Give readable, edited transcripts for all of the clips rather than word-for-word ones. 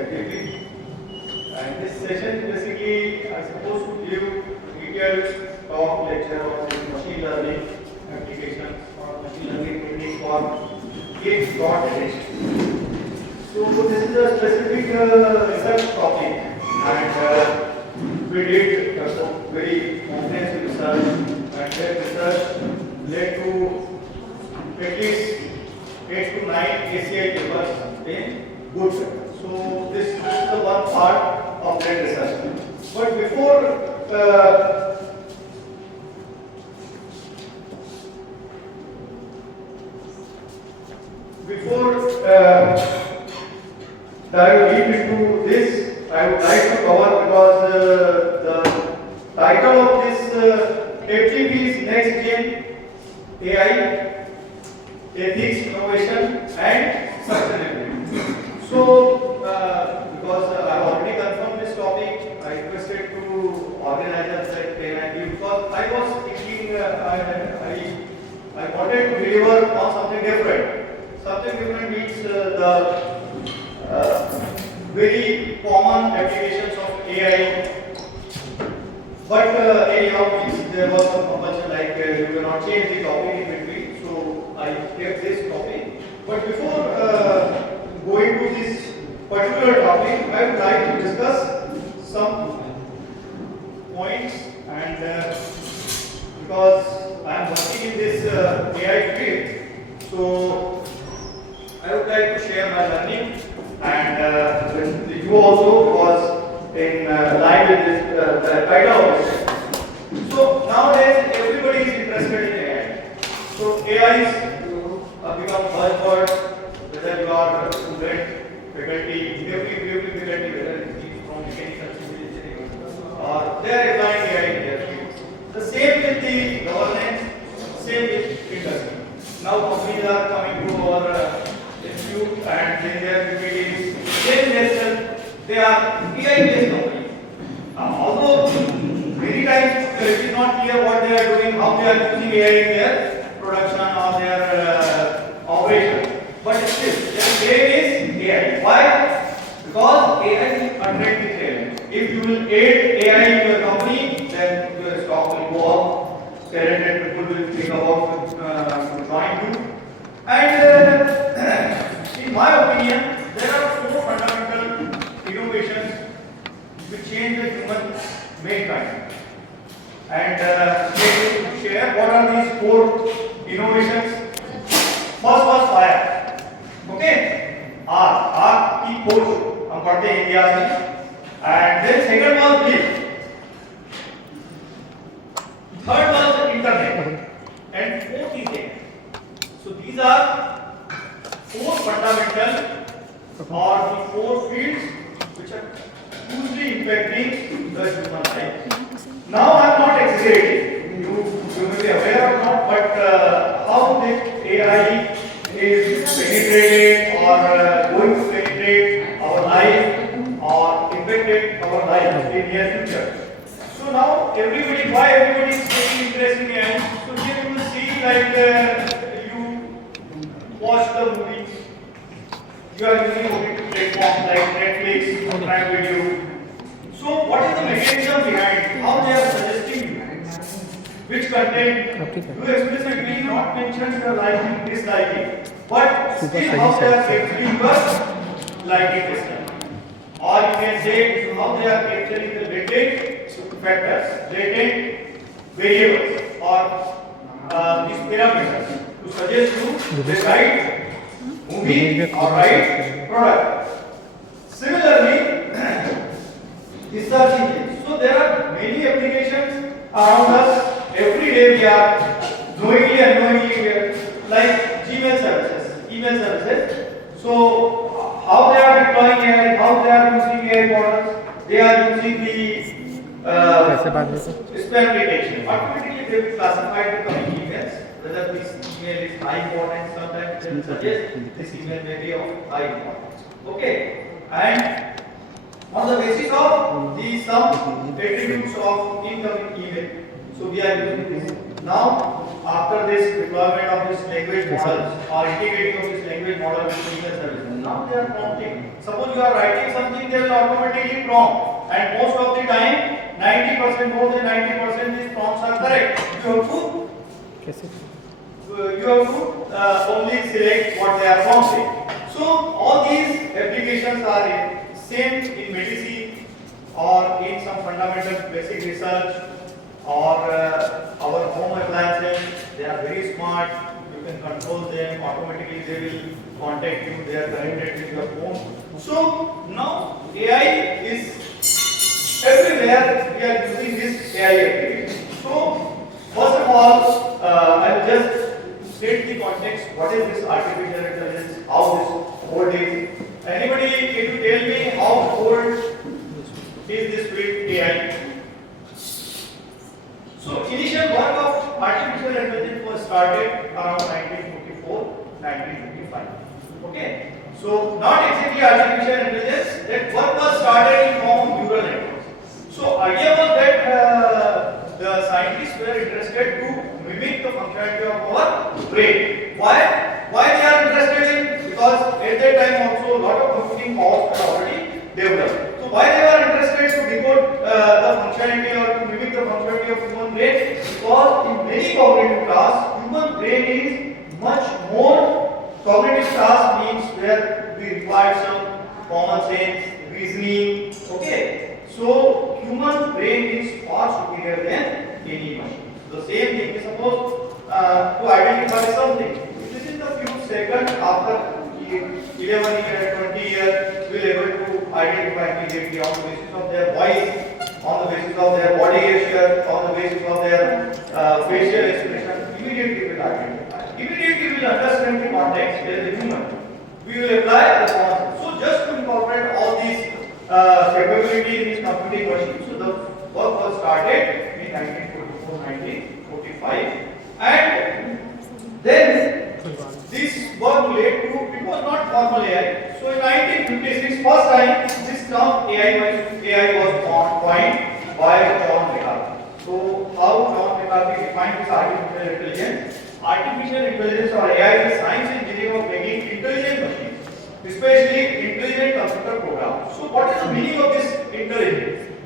effectively. And this session basically I supposed to give detailed talk lecture on machine learning applications or machine learning technique for gate dot detection. So this is a specific research topic, and we did some very comprehensive research, and that research led to at least 8 to 9 ACI papers in good sector. So this is the one part of that research. But before dive deep into this, I would like to cover because the title of this FGP is Next Gen AI, Ethics, Innovation and Sustainability. So, because I have already confirmed this topic, I requested to organizers at KNIT because I was thinking I wanted to deliver on something different. Something different means the very common applications of AI. But anyhow, there was some compulsion like you cannot change the topic in between, so I kept this topic. But before going to this particular topic, I would like to discuss some points, and because I am working in this AI field, so I would like to share my learning, and you also was in line with this title of this. So nowadays everybody is interested in AI. So AI is become buzzword, whether you are a student, faculty, every faculty, whether it is from mechanical, civil engineering, or they are applying AI in their field. The same with the governance, same with industry. Now companies are coming to our institute and then they are preparing same lesson. They are AI-based companies. Although many times it is not clear what they are doing, how they are using AI in their production or their operation. But still, their aim is AI. Why? Because AI is attractive talent. If you will aid AI in your company, then your stock will go up. Talented people will think about join you. And in my opinion, there are four fundamental innovations which change the human mankind. And share what are these four innovations. First was fire. Okay? R की खोज हम पढ़ते हैं इतिहास में. And then second was lift. Third was internet. And fourth is AI. So these are four fundamental or the four fields which are hugely impacting the human life. Now I am not exaggerating. You may be aware or not, but how this AI is penetrated or going to penetrate our life or impacted our life in near future. So now why everybody is taking interest in AI? So here you will see like watch the movies. You are using OTT platforms like Netflix or Prime Video. So what is the mechanism behind? How they are suggesting you? Which content you explicitly not mention your liking, disliking, but still how they are capturing your liking, disliking. Or you can say how they are capturing the latent factors, latent variables, or these parameters to suggest you the right movie or right product. Similarly, the search engine. So there are many applications around us. Every day we are knowingly and unknowingly like Gmail services, email services. So how they are deploying AI, how they are using AI models, they are using the spam detection. Automatically they will classify the coming emails. Whether this email is high importance, sometimes they will suggest this email may be of high importance. Okay, and on the basis of the some attributes of incoming email, so we are using this. Now, after this deployment of this language model or integrating of this language model with email services, Now they are prompting. Suppose you are writing something, they will automatically prompt. And most of the time, 90%, more than 90% these prompts are correct. You have to only select what they are prompting. So all these applications are same in medicine or in some fundamental basic research or our home appliances. They are very smart. You can control them automatically. They will contact you. They are connected with your phone. So now AI is everywhere. We are using this AI application. So first of all, I will just state the context. What is this artificial intelligence? How this old is? Anybody can you tell me how old is this field AI? So initial work of artificial intelligence was started around 1954, 1955. Okay. So not exactly artificial intelligence. That work was started in form of neural networks. So idea was that the scientists were interested to mimic the functionality of our brain. Why? Why they are interested in? Because at that time also a lot of computing powers were already developed. So why they were interested to decode the functionality or to mimic the functionality of human brain? Because in many cognitive tasks, human brain is much more. Cognitive task means where we require some common sense, reasoning. Okay. So human brain is far superior than any machine. The same thing is suppose to identify something. This is the few seconds after 11 years, 20 years, we will able to identify immediately on the basis of their voice, on the basis of their body gesture, on the basis of their facial expression. Immediately we will identify. Immediately we will understand the context. There is a human. We will apply the concept. So just to incorporate all these capabilities in this computing machine. So the work was started in 1944, 1945, and then this work led to, it was not formal AI. So in 1956, first time this term AI was coined by John McCarthy. So how John McCarthy defined this artificial intelligence? Artificial intelligence or AI is science engineering of making intelligent machines, especially intelligent computer programs. So what is the meaning of this intelligence?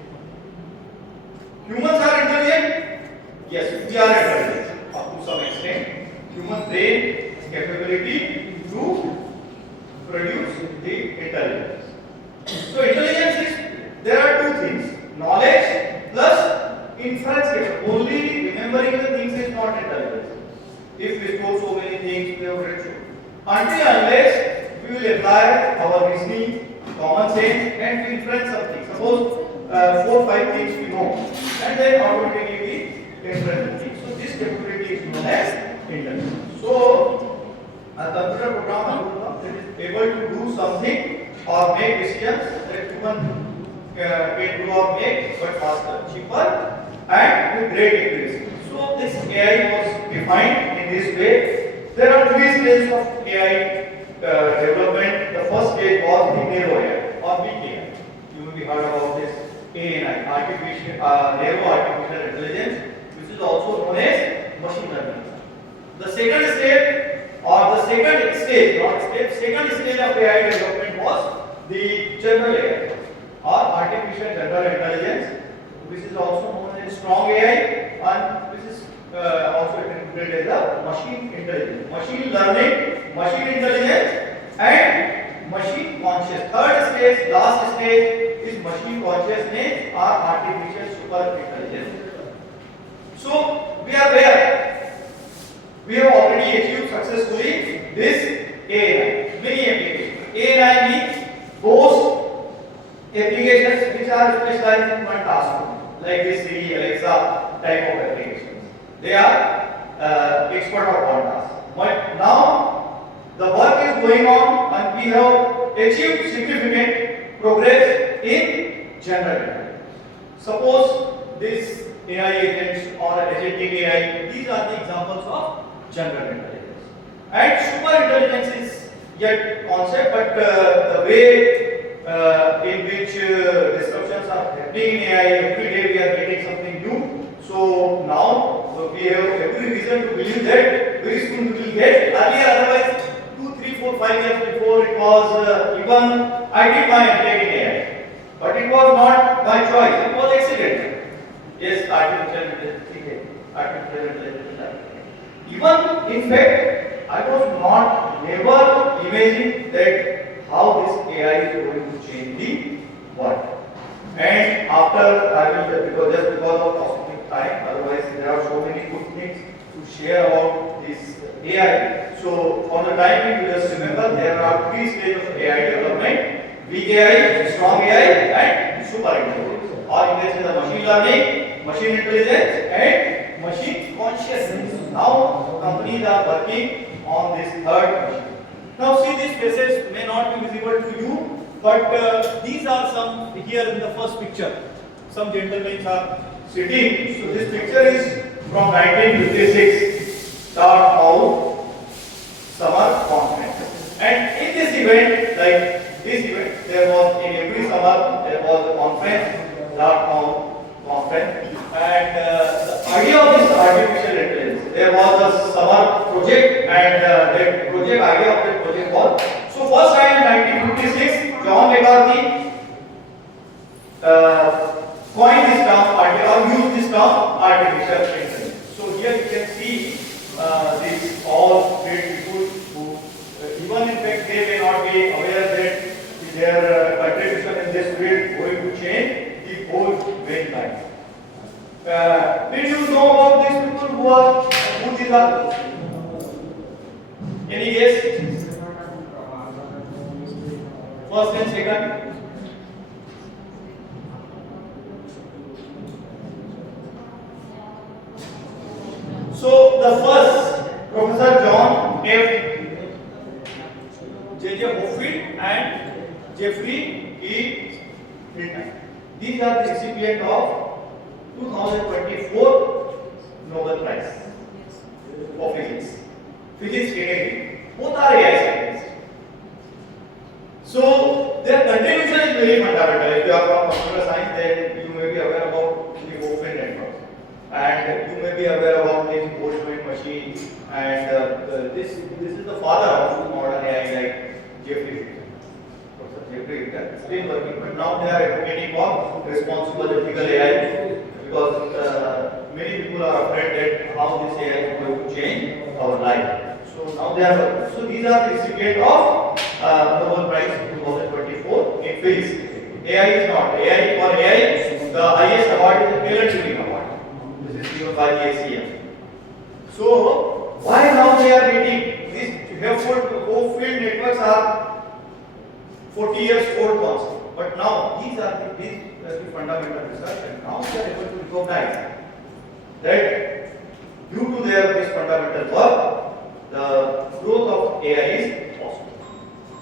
Humans are intelligent? Yes, we are intelligent up to some extent. Human brain capability to produce the intelligence. So intelligence is, there are two things, knowledge plus inference capability. Only remembering the things is not intelligence. If we store so many things, we have read so. Until unless we will apply our reasoning, common sense and inference something. Suppose 4-5 things we know and then automatically we inference the things. So this capability is known as intelligence. So a computer program that is able to do something or make decisions that human can do or make, but faster, cheaper and with great accuracy. So this AI was defined in this way. There are three stages of AI development. The first stage was the narrow AI or weak AI. You may be heard about this ANI, narrow artificial intelligence, which is also known as machine learning. The second stage or the second stage, not step, second stage of AI development was the general AI or artificial general intelligence, which is also known as strong AI, and which is also included as a machine intelligence, machine learning, machine intelligence, and machine conscious. Third stage, last stage is machine consciousness or artificial super intelligence. So we are there. We have already achieved successfully this AI. Many applications. AI means those applications which are specialized in one task, like this Siri, Alexa type of applications. They are expert of one task. But now the work is going on and we have achieved significant progress in general intelligence. Suppose this AI agents or agentic AI, these are the examples of general intelligence. And super intelligence is yet concept, but the way in which disruptions are happening in AI, every day we are getting something new. So now we have every reason to believe that very soon we will get. Earlier, otherwise 2, 3, 4, 5 years before before it was even I did my MTech in AI, but it was not my choice. It was accidental. Yes, artificial intelligence. Artificial intelligence. Even in fact, I was not never imagining that how this AI is going to change the world. And after I will because of cosmic time, otherwise there are so many good things to share about this AI. So for the time you just remember there are three stages of AI development: weak AI, strong AI, and super intelligence. Or in case of the machine learning, machine intelligence, and machine consciousness. Now companies are working on this third machine. Now see, these faces may not be visible to you, but these are some here in the first picture. Some gentlemen are sitting. So this picture is from 1956, Dartmouth Summer Conference. And in this event, like this event, there was in every summer there was a conference, Dartmouth Conference. And the idea of this artificial intelligence, there was a summer project, and that project idea of that project was, so first time in 1956, John McCarthy coined this term or used this term artificial intelligence. So here you can see these all great people who even in fact they may not be aware that their contribution in this field going to change the whole main life. Did you know about these people who these are? Any guess? First and second? So the first, Professor John F. J. Hopfield and Jeffrey E. Hinton. These are the recipients of 2024 Nobel Prize for Physics. Physics category. Both are AI scientists. So their contribution is very fundamental. If you are from computer science, then you may be aware about the Hopfield network, and you may be aware about this Boltzmann machine. And this is the father of modern AI, like Jeffrey Hinton. Professor Jeffrey Hinton still working, but now they are advocating for responsible ethical AI. Because many people are afraid that how this AI is going to change our life. So now they are. So these are the recipients of Nobel Prize 2024 in physics. AI is not. AI for AI, the highest award is the Taylor Turing Award. This is given by the ACM. So why now they are getting these Hopfield networks are 40 years old concept, but now these are the fundamental research, and now we are able to recognize that due to this fundamental work, the growth of AI is possible.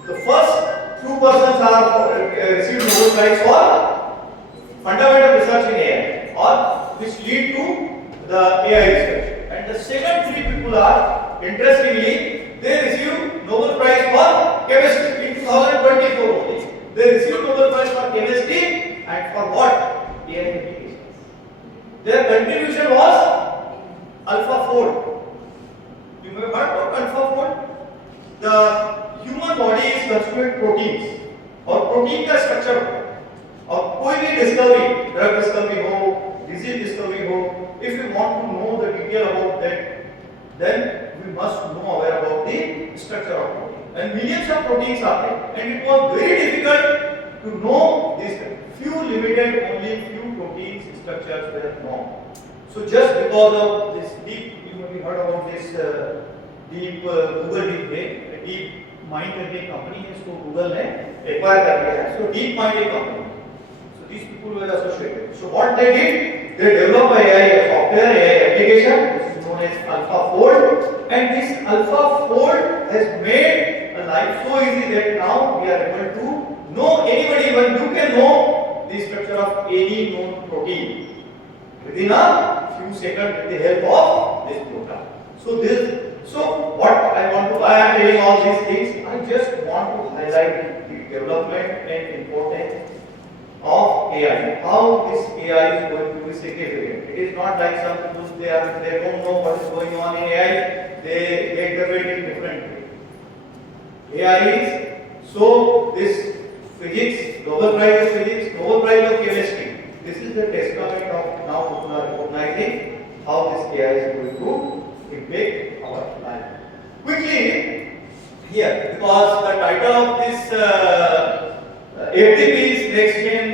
The first two persons are received Nobel Prize for fundamental research in AI, or which lead to the AI research. And the second three people are, interestingly, they received Nobel Prize for chemistry in 2024 only. They received Nobel Prize for chemistry. And for what? AI applications. Their contribution was AlphaFold. You may have heard about AlphaFold. The human body is constituted proteins. और प्रोटीन का स्ट्रक्चर और कोई भी discovery, drug discovery हो, disease discovery हो, if we want to know the detail about that, then we must know aware about the structure of protein. And millions of proteins are there, and it was very difficult to know this. Few limited, only few proteins structures were known. So just because of this deep, you may have heard about this deep Google Deep Brain, a deep mind करके company है, इसको Google ने acquire कर लिया है. So deep mind एक company. So these people were associated. So what they did, they developed AI software, AI application, which is known as AlphaFold, and this AlphaFold has made a life so easy that now we are able to know anybody, even you can know the structure of any known protein within a few seconds with the help of this program. So what I want to, why I am telling all these things, I just want to highlight the development and importance of AI. How this AI is going to be significant. It is not like some people they don't know what is going on in AI. They interpret it differently. AI is So this physics, Nobel Prize of Physics, Nobel Prize of Chemistry, this is the testament of now people are recognizing how this AI is going to impact our life. Quickly here, because the title of this FDP is next gen,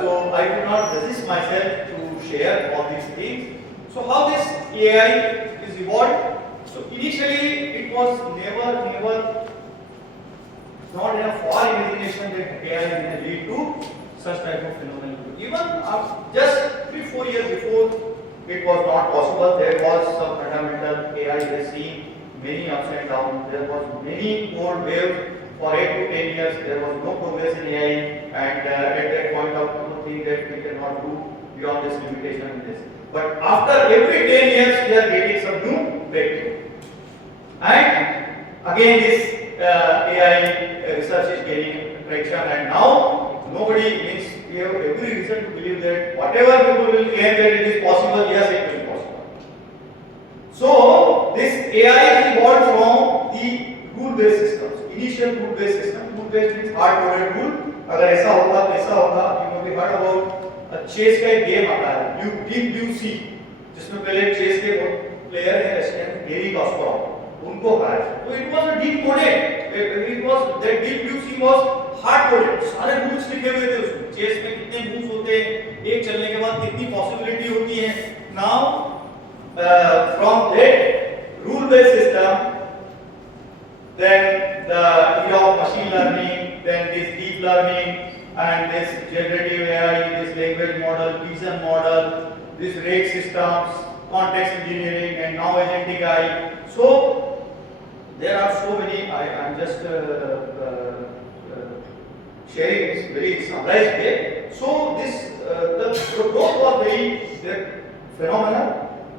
so I could not resist myself to share all these things. So how this AI is evolved? So initially it was never not in a far imagination that AI will lead to such type of phenomenon. Even just 3-4 years before, it was not possible. There was some fundamental AI has seen many ups and downs. There was many old waves. For 8 to 10 years, there was no progress in AI, and at that point of people think that we cannot do beyond this limitation in this. But after every 10 years, we are getting some new breakthrough. And again, this AI research is gaining traction, and now nobody means we have every reason to believe that whatever people will claim that it is possible, yes, it will be possible. So this AI is evolved from the rule-based systems. Initial rule-based system. Rule-based means hard-coded rule. अगर ऐसा होगा तो ऐसा होगा. You may be heard about chess का एक गेम आता है, डीप ब्लू सी, जिसमें पहले चेस के प्लेयर हैं रशियन गेरी कास्पारोव, उनको हराया. तो it was a deep coded, it was that deep blue she was hard coded. सारे रूल्स लिखे हुए थे उसमें. चेस में कितने मूव्स होते हैं, एक चलने के बाद कितनी पॉसिबिलिटी होती है. Now from that rule based system, then the era of machine learning, then this deep learning, and this generative AI, this language model, vision model, this RAG systems, context engineering, and now agentic AI. So there are so many. I'm just sharing this very summarized way. So this the growth was very phenomenal.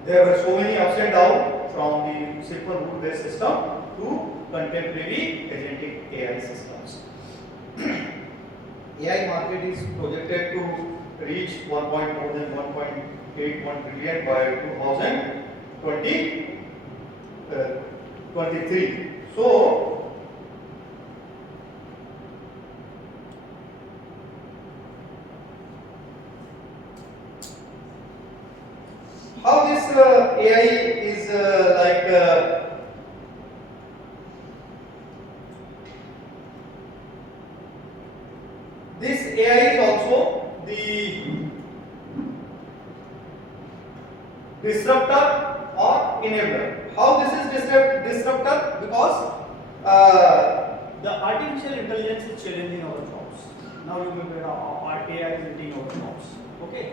There were so many ups and downs from the simple rule-based system to contemporary agentic AI systems. AI market is projected to reach more than 1.81 trillion by 2023. So how this AI is this AI is also the disruptor or enabler. How this is disruptor? Because the artificial intelligence is challenging our jobs. Now you may be our AI is eating our jobs. Okay.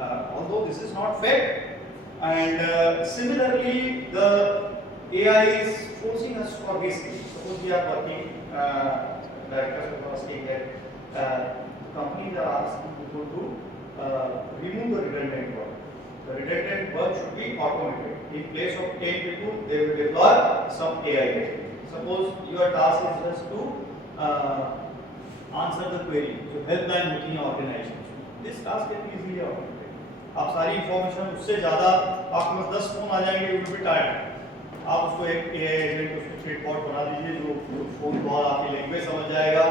Although this is not fair, and similarly the AI is forcing us for risk. Suppose we are working, directors of asking that companies are asking people to remove the redundant work. The redundant work should be automated. In place of 10 people, they will deploy some AI. Suppose your task is just to answer the query, to help them making an organization. This task can be easily automated. आप सारी इंफॉर्मेशन उससे ज़्यादा आपके पास 10 फोन आ जाएंगे, you will be tired. आप उसको एक AI agent उसमें चैटबॉट बना दीजिए जो फोन कॉल आपकी लैंग्वेज समझ जाएगा.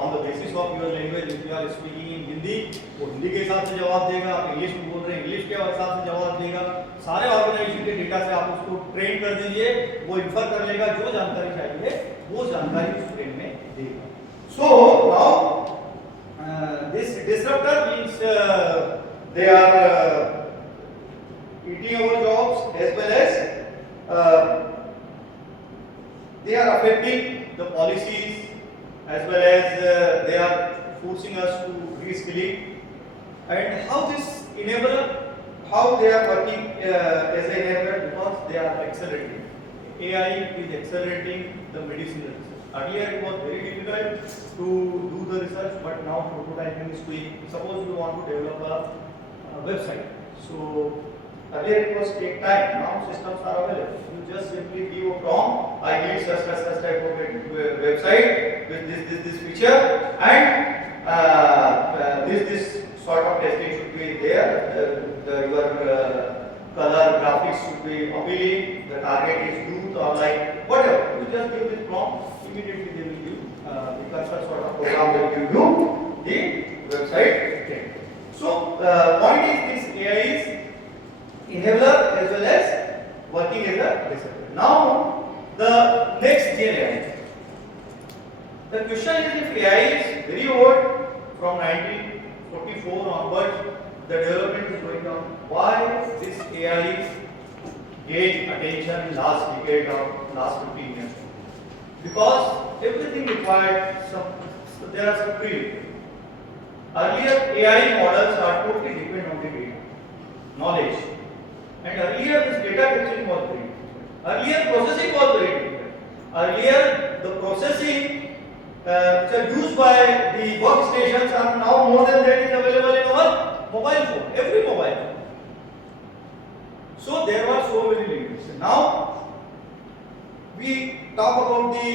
On the basis of your language, if you are speaking in Hindi, वो हिंदी के हिसाब से जवाब देगा. आप इंग्लिश में बोल रहे हैं, इंग्लिश के हिसाब से जवाब देगा. सारे ऑर्गेनाइजेशन के डेटा से आप उसको ट्रेन कर दीजिए, वो इन्फर कर लेगा, जो जानकारी चाहिए वो जानकारी उस ट्रेन में देगा. So now this disruptor means they are eating our jobs, as well as they are affecting the policies, as well as they are forcing us to reskilling. And how this enabler, how they are working as an enabler, because they are accelerating. AI is accelerating the medicine research. Earlier it was very difficult to do the research, but now prototyping is quick. Suppose you want to develop a website. So earlier it was take time. Now systems are available. You just simply give a prompt. I need such type of website with this feature, and this sort of testing should be there. Your color graphics should be appealing. The target is youth or like whatever. You just give this prompt. Immediately they will give cursor sort of program will give you the website link. So point is this AI is enabler as well as working as a discipline. Now the next Gen AI. The question is, if AI is very old, from 1944 onwards, the development is going on. Why this AI is gained attention in last decade or last 15 years? Because everything required there are some pre. Earlier AI models are totally dependent on the data, knowledge, and earlier this data capturing was very difficult. Earlier processing was very difficult. Earlier the processing which are used by the workstations are now more than that is available in our mobile phone, every mobile phone. So there were so many limits. Now we talk about the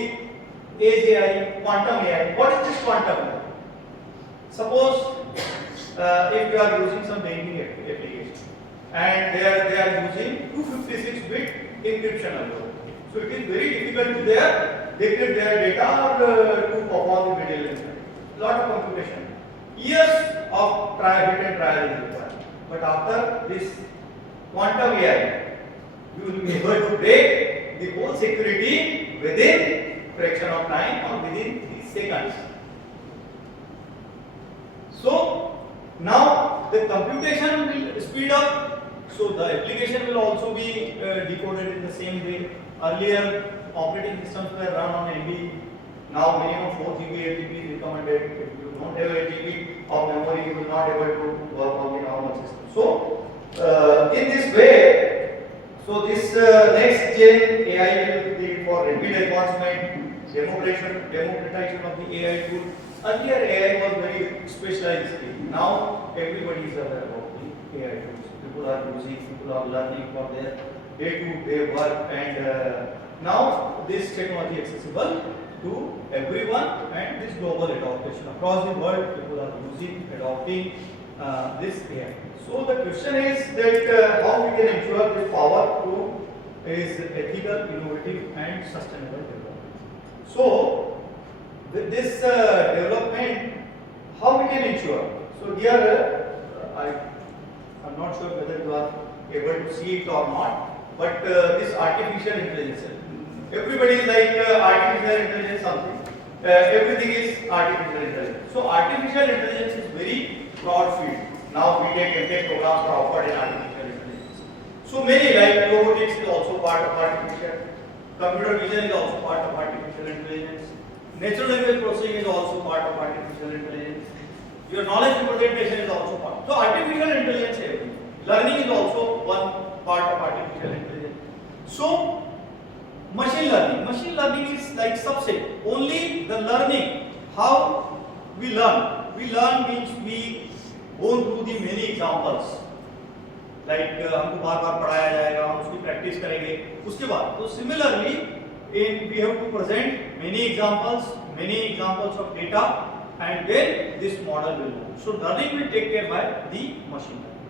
edge AI, quantum AI. What is this quantum AI? Suppose if you are using some banking application and they are using 256-bit encryption algorithm. So it is very difficult to decrypt their data or to perform the middle layer. Lot of computation. Years of hit and trial is required. But after this quantum AI, you will be able to break the whole security within fraction of time or within the seconds. So now the computation will speed up, so the application will also be decoded in the same way. Earlier operating systems were run on MB. Now minimum 4 GB, 8 GB is recommended. If you don't have 8 GB of memory, you will not able to work on the normal system. So in this way, so this next gen AI will be for rapid advancement, democratization of the AI tool. Earlier AI was very specialized. Now everybody is aware about the AI tools. People are using, people are learning for their day-to-day work, and now this technology accessible to everyone, and this global adoption across the world. People are using, adopting this AI. So the question is that how we can ensure this power to is ethical, innovative, and sustainable development. So with this development, how we can ensure? So here I'm not sure whether you are able to see it or not. But this artificial intelligence, everybody is like artificial intelligence something. Everything is artificial intelligence. So artificial intelligence is very broad field. Now BTech, MTech programs are offered in artificial intelligence. So many like robotics is also part of artificial. Computer vision is also part of artificial intelligence. Natural language processing is also part of artificial intelligence. Your knowledge representation is also part. So artificial intelligence, everything. Learning is also one part of artificial intelligence. So machine learning is like subset. Only the learning, how we learn. We learn means we go through the many examples. Like हमको बार-बार पढ़ाया जाएगा, हम उसकी practice करेंगे. उसके बाद, तो similarly, we have to present many examples of data, and then this model will learn. So learning will take care by the machine learning.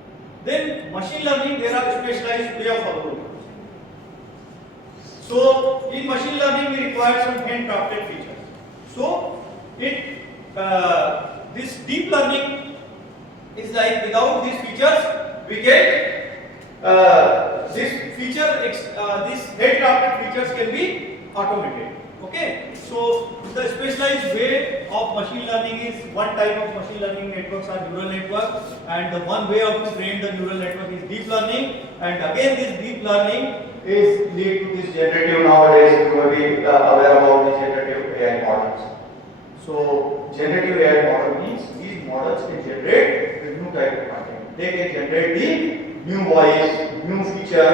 Then machine learning, there are specialized way of algorithms. So in machine learning, we require some handcrafted features. So this deep learning is like without these features, we get these handcrafted features can be automated. Okay, so the specialized way of machine learning is one type of machine learning networks are neural network, and the one way of to train the neural network is deep learning, and again this deep learning is lead to this generative. Nowadays you will be aware about the generative AI models. So generative AI model means these models can generate a new type of content. They can generate the new voice, new feature,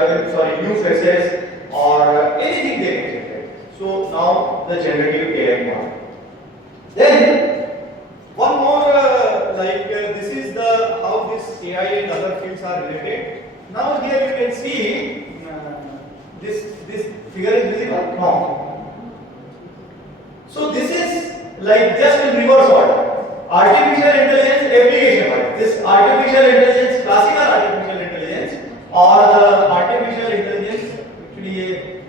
new faces, or anything they can generate. So now the generative AI model. Then one more this is the how this AI and other fields are related. Now here you can see this figure is visible. No. So this is like just in reverse order. Artificial intelligence application order. This artificial intelligence, classical artificial intelligence, or the artificial intelligence actually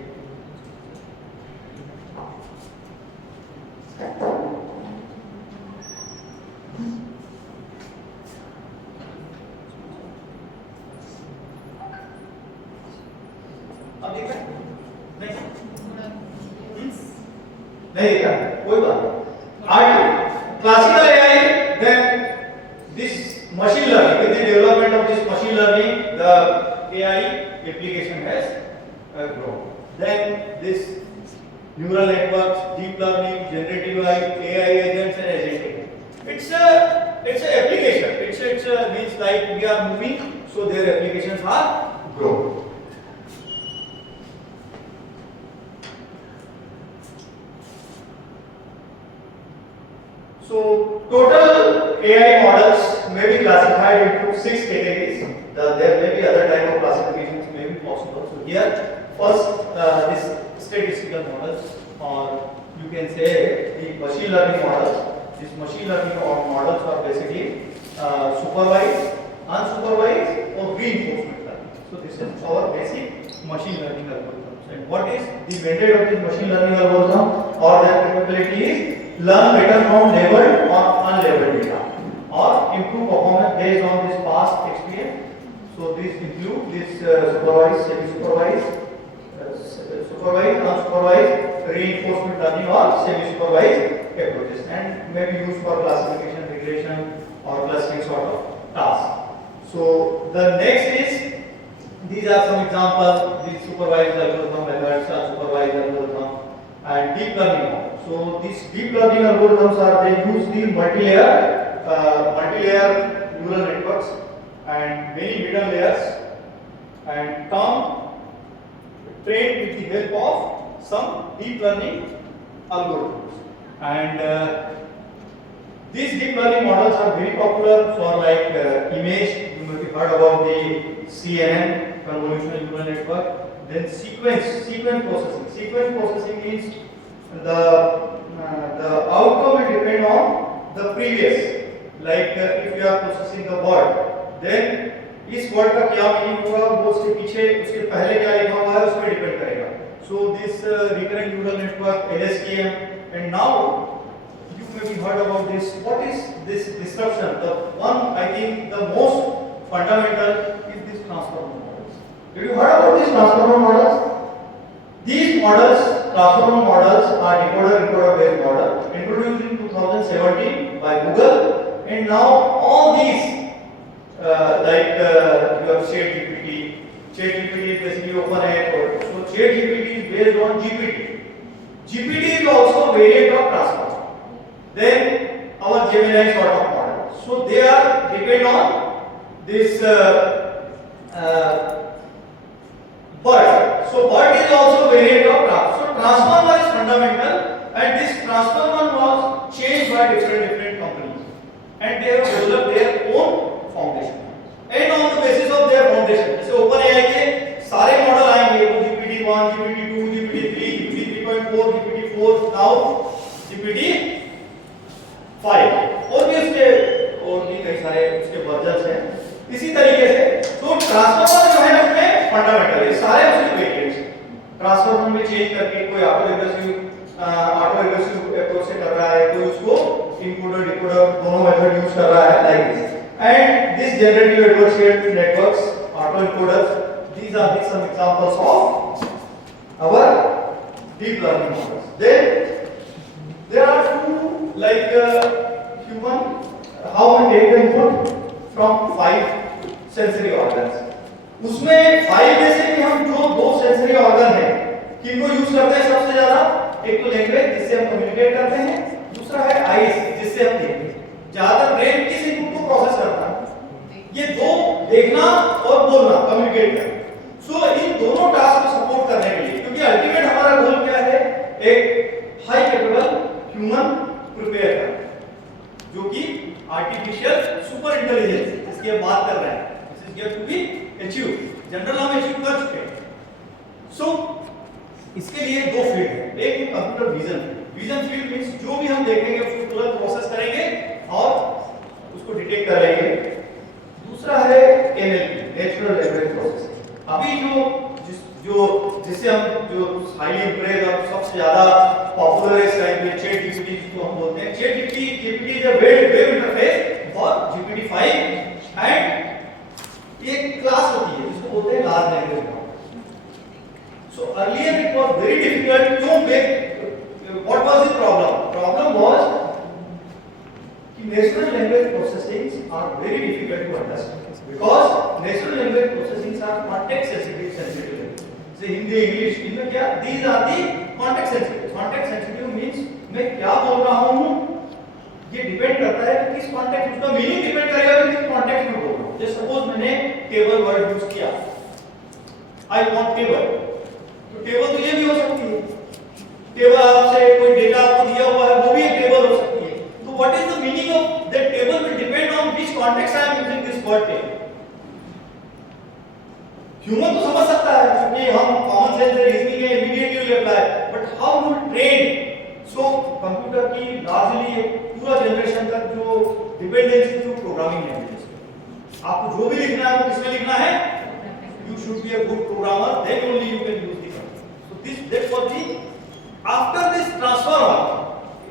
application has grown. Then this neural networks, deep learning, generative AI agents and agentic. It's a application. It's means like we are moving, so their applications are growing. So total AI models may be classified into 6 categories. There may be other type of classifications may be possible. So here first this statistical models, or you can say the machine learning models. These machine learning models are basically supervised, unsupervised or reinforcement learning. So this is our basic machine learning algorithms. And what is the mandate of this machine learning algorithm, or their capability is learn better from labeled or unlabeled data, or improve performance based on this past experience. So these include this supervised, semi-supervised, supervised, unsupervised, reinforcement learning or semi-supervised approaches, and may be used for classification, regression or clustering sort of tasks. So the next is, these are some examples, these supervised algorithm methods, unsupervised algorithm and deep learning models. So these deep learning algorithms they use the multi-layer neural networks and many middle layers, and come trained with the help of some deep learning algorithms. And these deep learning models are very popular for like image. You may have heard about the CNN, convolutional neural network. Then sequence processing. Sequence processing means the outcome will depend on the previous. Like if you are processing the word, then इस वर्ड का क्या मीनिंग होगा, वो उसके पीछे उसके पहले क्या लिखा हुआ है उस पर डिपेंड करेगा. So this recurrent neural network LSTM, and now you may be heard about this. What is this disruption? The one I think the most fundamental is this transformer models. Did you heard about these transformer models? These models, transformer models, are decoder-encoder based model introduced in 2017 by Google, and now all these like you have ChatGPT. ChatGPT is basically OpenAI. So ChatGPT is based on GPT. GPT is also a variant of transformer. Then our Gemini sort of model. So they are depend on this BERT. So BERT is also a variant of transformer. So transformer is fundamental, and this transformer was changed by different companies, and they have developed their own foundation. And on the basis of their foundation, जैसे OpenAI के सारे मॉडल आएंगे, वो GPT-1, GPT-2, GPT-3, GPT-3.4, GPT-4, now GPT-5, और भी उसके और भी कई सारे उसके वर्जन्स हैं. इसी तरीके से तो ट्रांसफॉर्मर जो है उसमें फंडामेंटल है, सारे उसके वेरिएंट्स. ट्रांसफॉर्मर में चेंज करके कोई ऑटो रिकर्सिव अप्रोच से कर रहा है, कोई उसको इनकोडर डिकोडर दोनों मेथड यूज कर रहा है, like this. And these generative adversarial networks, autoencoders, these are some examples of our deep learning models. Then there are two like human, how we take the input from 5 sensory organs. उसमें 5 में से भी हम जो 2 sensory organ हैं किनको यूज करते हैं सबसे ज्यादा, एक तो लैंग्वेज जिससे हम कम्युनिकेट करते हैं, दूसरा है आईज जिससे हम देखते हैं. ज्यादातर ब्रेन किस इनपुट को प्रोसेस करता है, ये दो, देखना और बोलना, कम्युनिकेट करना. सो इन दोनों टास्क को सपोर्ट करने के लिए, क्योंकि अल्टीमेट हमारा गोल क्या है, एक हाई कैपेबल ह्यूमन प्रिपेयर करना, जो कि आर्टिफिशियल सुपर इंटेलिजेंस जिसकी हम बात कर रहे हैं, this is get to be achieve. General हम अचीव कर चुके हैं. सो इसके लिए 2 फील्ड है. एक है computer vision. Vision field means जो भी हम देखेंगे उसको तुरंत प्रोसेस करेंगे और उसको डिटेक्ट करेंगे. दूसरा है एनएलपी, नेचुरल लैंग्वेज प्रोसेसिंग. अभी जिससे हम जो हाईली इम्प्रेस और सबसे ज्यादा पॉपुलर है इस टाइम पे ChatGPT जिसको हम बोलते हैं. ChatGPT is a web interface for GPT-5, and एक क्लास होती है जिसको बोलते हैं large language model. So earlier it was very difficult to make. What was the problem? Problem was natural language processings are very difficult to understand, because natural language processings are context sensitive जैसे Hindi English इनमें क्या these are the context sensitive means मैं क्या बोल रहा हूं ये डिपेंड करता है कि किस कॉन्टेक्स्ट उसका मीनिंग डिपेंड करेगा कि किस कॉन्टेक्स्ट में बोल रहा हूं। जैसे सपोज मैंने टेबल वर्ड यूज किया आई वांट टेबल, तो टेबल तो ये भी हो सकती है, टेबल आपसे कोई डेटा आपको दिया हुआ है वो भी एक टेबल हो सकती है। तो what is the meaning of that table will depend on which context I am using this word table. Human तो समझ सकता है क्योंकि हम कॉमन सेंस से रीजनिंग है immediately will apply, but how to train. So computer की largely पूरा जनरेशन तक जो डिपेंडेंसी थी प्रोग्रामिंग लैंग्वेजेस पे। आपको जो भी लिखना है वो किसमें लिखना है, you should be a good programmer, then only you can use the computer. So this that was the after this transfer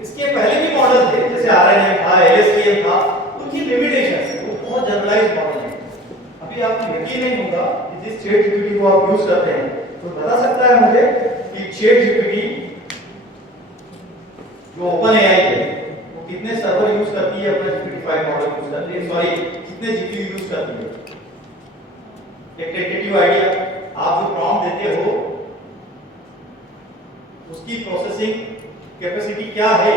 इसके पहले भी मॉडल थे जैसे RNN था LSTM था, उनकी लिमिटेशंस वो बहुत जनरलाइज्ड मॉडल है। अभी आपको यकीन नहीं होगा कि जिस चैट जीपीटी को आप यूज करते हैं तो बता सकता है मुझे कि चैट जीपीटी जो ओपन एआई है वो कितने सर्वर यूज करती है अपना GPT-5 मॉडल यूज करती है, सॉरी कितने जीपीयू यूज करती है। एक टेंटेटिव आइडिया, आप जो प्रॉम्प्ट देते हो उसकी प्रोसेसिंग कैपेसिटी क्या है,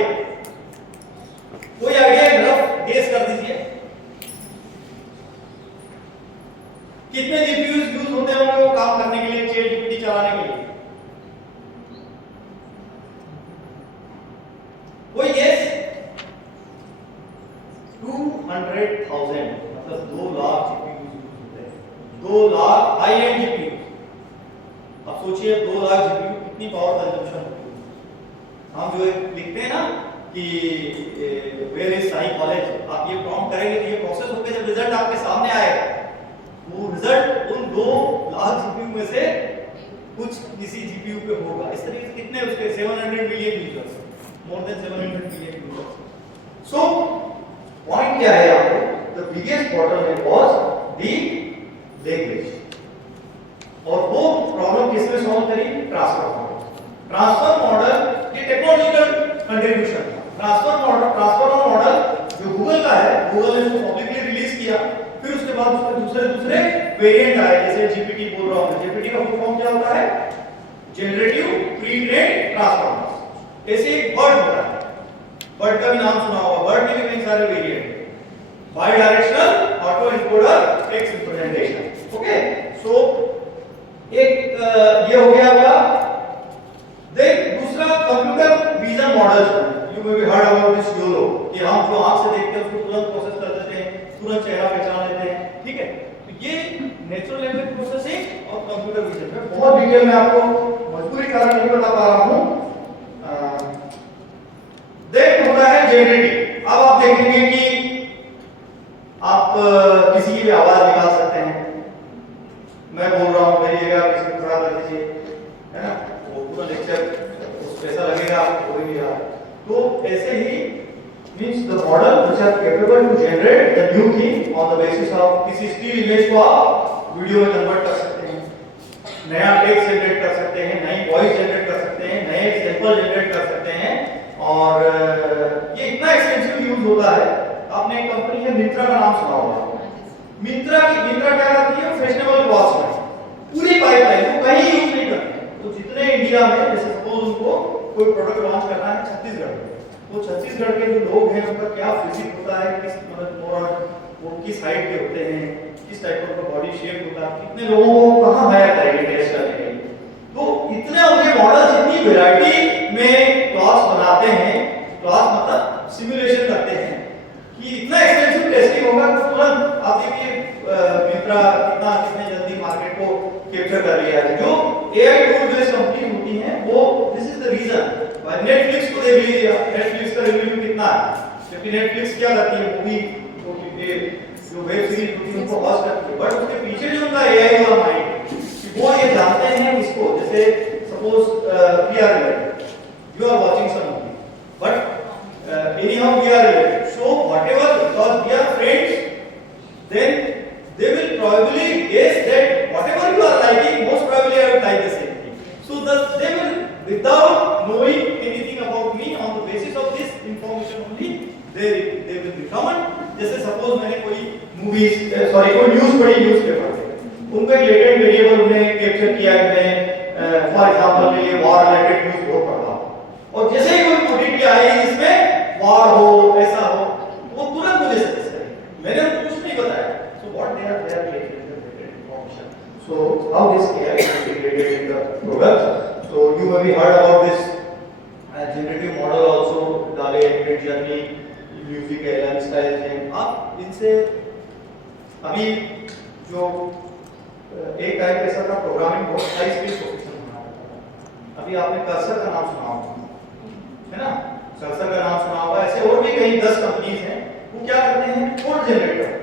कोई आइडिया रफ गेस कर दीजिए कितने जीपीयूज यूज होते होंगे वो काम करने के लिए, चैट जीपीटी चलाने के लिए, कोई गेस? 200,000 मतलब 2 लाख जीपीयूज यूज होते हैं, 2 लाख हाई एंड जीपीयू। अब सोचिए 2 लाख जीपीयू कितनी पावर कंजम्पशन होती है। हम जो लिखते हैं ना कि वेयर इज साई कॉलेज, आप ये प्रॉम्प्ट करेंगे तो ये प्रोसेस होकर जब रिजल्ट आपके सामने आएगा वो रिजल्ट उन 2 लाख जीपीयू में से कुछ किसी जीपीयू पे होगा। इस तरीके से कितने उसके 700 million users, more than 700 million users. So point क्या है आपको, the biggest bottleneck was the language, और वो प्रॉब्लम किसने सॉल्व करी? ट्रांसफर मॉडल ये टेक्नोलॉजिकल कंट्रीब्यूशन था। ट्रांसफर मॉडल जो गूगल का है, गूगल ने इसको पब्लिकली रिलीज किया, फिर उसके बाद उसके दूसरे वेरिएंट आए जैसे जीपीटी बोल रहा हूं। जीपीटी का फुल फॉर्म क्या होता है? Generative pre trained transformers. ऐसे एक वर्ड होता है, वर्ड का भी नाम सुना होगा, वर्ड में भी कई सारे variant, bidirectional auto encoder text representation. Okay, so एक ये हो गया आपका। देन दूसरा computer vision model, you may be heard about this YOLO, कि हम जो आंख से देखते हैं उसको तुरंत प्रोसेस कर देते हैं, तुरंत चेहरा पहचान लेते हैं, ठीक है। तो ये नेचुरल लैंग्वेज प्रोसेसिंग और कंप्यूटर विजन में बहुत डिटेल में आपको मजबूरी कारण नहीं बता पा रहा हूं। देन होता है जनरेटिव। अब आप देखेंगे कि आप किसी की भी आवाज निकाल सकते हैं, मैं बोल रहा हूं मेरी जगह किसी को खड़ा कर दीजिए, है ना, वो पूरा लेक्चर उसको ऐसा लगेगा आपको कोई भी यार। तो ऐसे ही means the model which are capable to generate the new thing on the basis of किसी स्टिल इमेज को आप वीडियो में कन्वर्ट कर सकते हैं, नया टेक्स्ट जनरेट कर सकते हैं, नई वॉइस जनरेट कर सकते हैं, नए सैंपल जनरेट कर सकते हैं। और ये इतना एक्सटेंसिव यूज होता है। आपने एक कंपनी है मिंत्रा का नाम सुना होगा। मिंत्रा क्या करती है? फैशनेबल वॉच में पूरी पाइपलाइन को कहीं यूज नहीं करते। तो जितने इंडिया में जैसे सपोज उनको कोई प्रोडक्ट लॉन्च करना है छत्तीसगढ़ में, तो छत्तीसगढ़ के जो लोग हैं उनका क्या फिजिक होता है, किस मतलब वो किस हाइट के होते हैं, किस टाइप का बॉडी शेप होता है, कितने लोगों को कहां हायर करेंगे टेस्ट करने के लिए। तो इतने उनके मॉडल्स इतनी वैरायटी में क्लास बनाते हैं, क्लास मतलब सिमुलेशन करते हैं कि इतना एक्सटेंसिव टेस्टिंग होगा कि तुरंत आप देखिए मिंत्रा कितने जल्दी मार्केट को कैप्चर कर लिया है। जो एआई टूल बेस्ड कंपनी होती हैं वो this is the reason. Netflix को देख लीजिए, नेटफ्लिक्स का रिव्यू कितना है, क्योंकि नेटफ्लिक्स क्या करती है, मूवी जो वेब सीरीज होती है उनको हॉस्ट करती है, बट उसके पीछे जो उनका एआई वाला माइंड वो ये जानते हैं इसको। जैसे suppose we are related, you are watching some movie, but anyhow we are related, so whatever, because we are friends, then they will probably guess that whatever you are liking, most probably I will like the same thing. So they will, without knowing anything about me, on the basis of this information only they will recommend. जैसे सपोज मैंने कोई मूवी कोई न्यूज़ पढ़ी न्यूज़पेपर में, उनको एक latent variable उन्हें कैप्चर किया गया है, फॉर एग्जांपल के लिए वॉर रिलेटेड न्यूज़ बहुत पढ़ा, और जैसे ही कोई ओटीटी आई जिसमें वॉर हो ऐसा हो, वो तुरंत मुझे सजेस्ट करेंगे, मैंने उनको कुछ नहीं बताया। So what they are getting the information, so how this AI is integrated in the product. So you may be heard about this generative model also, डाले Midjourney, म्यूजिक एलन स्टाइल हैं, आप इनसे अभी जो एक टाइप ऐसा था प्रोग्रामिंग बहुत हाई स्पीड प्रोफेशन बना रहा था। अभी आपने कर्सर का नाम सुना होगा, है ना, कर्सर का नाम सुना होगा, ऐसे और भी कई 10 कंपनीज हैं, वो क्या करते हैं, कोड जनरेट करते हैं।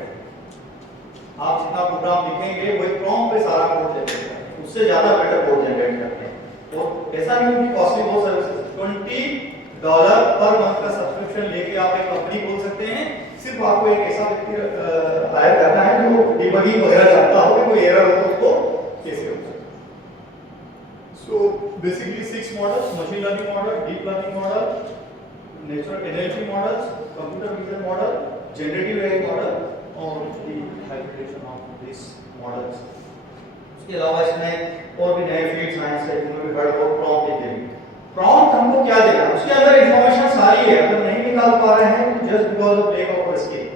आप जितना प्रोग्राम लिखेंगे वो एक प्रॉम्प्ट पे सारा कोड जनरेट करते हैं, उससे ज्यादा बेटर कोड जनरेट करते हैं। और ऐसा नहीं कि कॉस्टली बहुत सर्विसेज, $20 पर मंथ का सब्सक्रिप्शन लेके आप एक कंपनी खोल सकते हैं। सिर्फ आपको एक ऐसा व्यक्ति हायर करना है जो डिबगिंग वगैरह जानता हो कि कोई एरर हो तो उसको कैसे हो सकता है। So basically 6 models, machine learning model, deep learning model, natural NLP models, computer vision model, generative AI model और the hybridisation of this models. उसके अलावा इसमें और भी नए फील्ड्स आए हैं, जिनमें भी बड़ा बहुत प्रॉम्प्ट देंगे। प्रॉम्प्ट हमको क्या देना है, उसके अंदर इंफॉर्मेशन सारी है, अगर नहीं निकाल पा रहे हैं तो just because of lack of skill,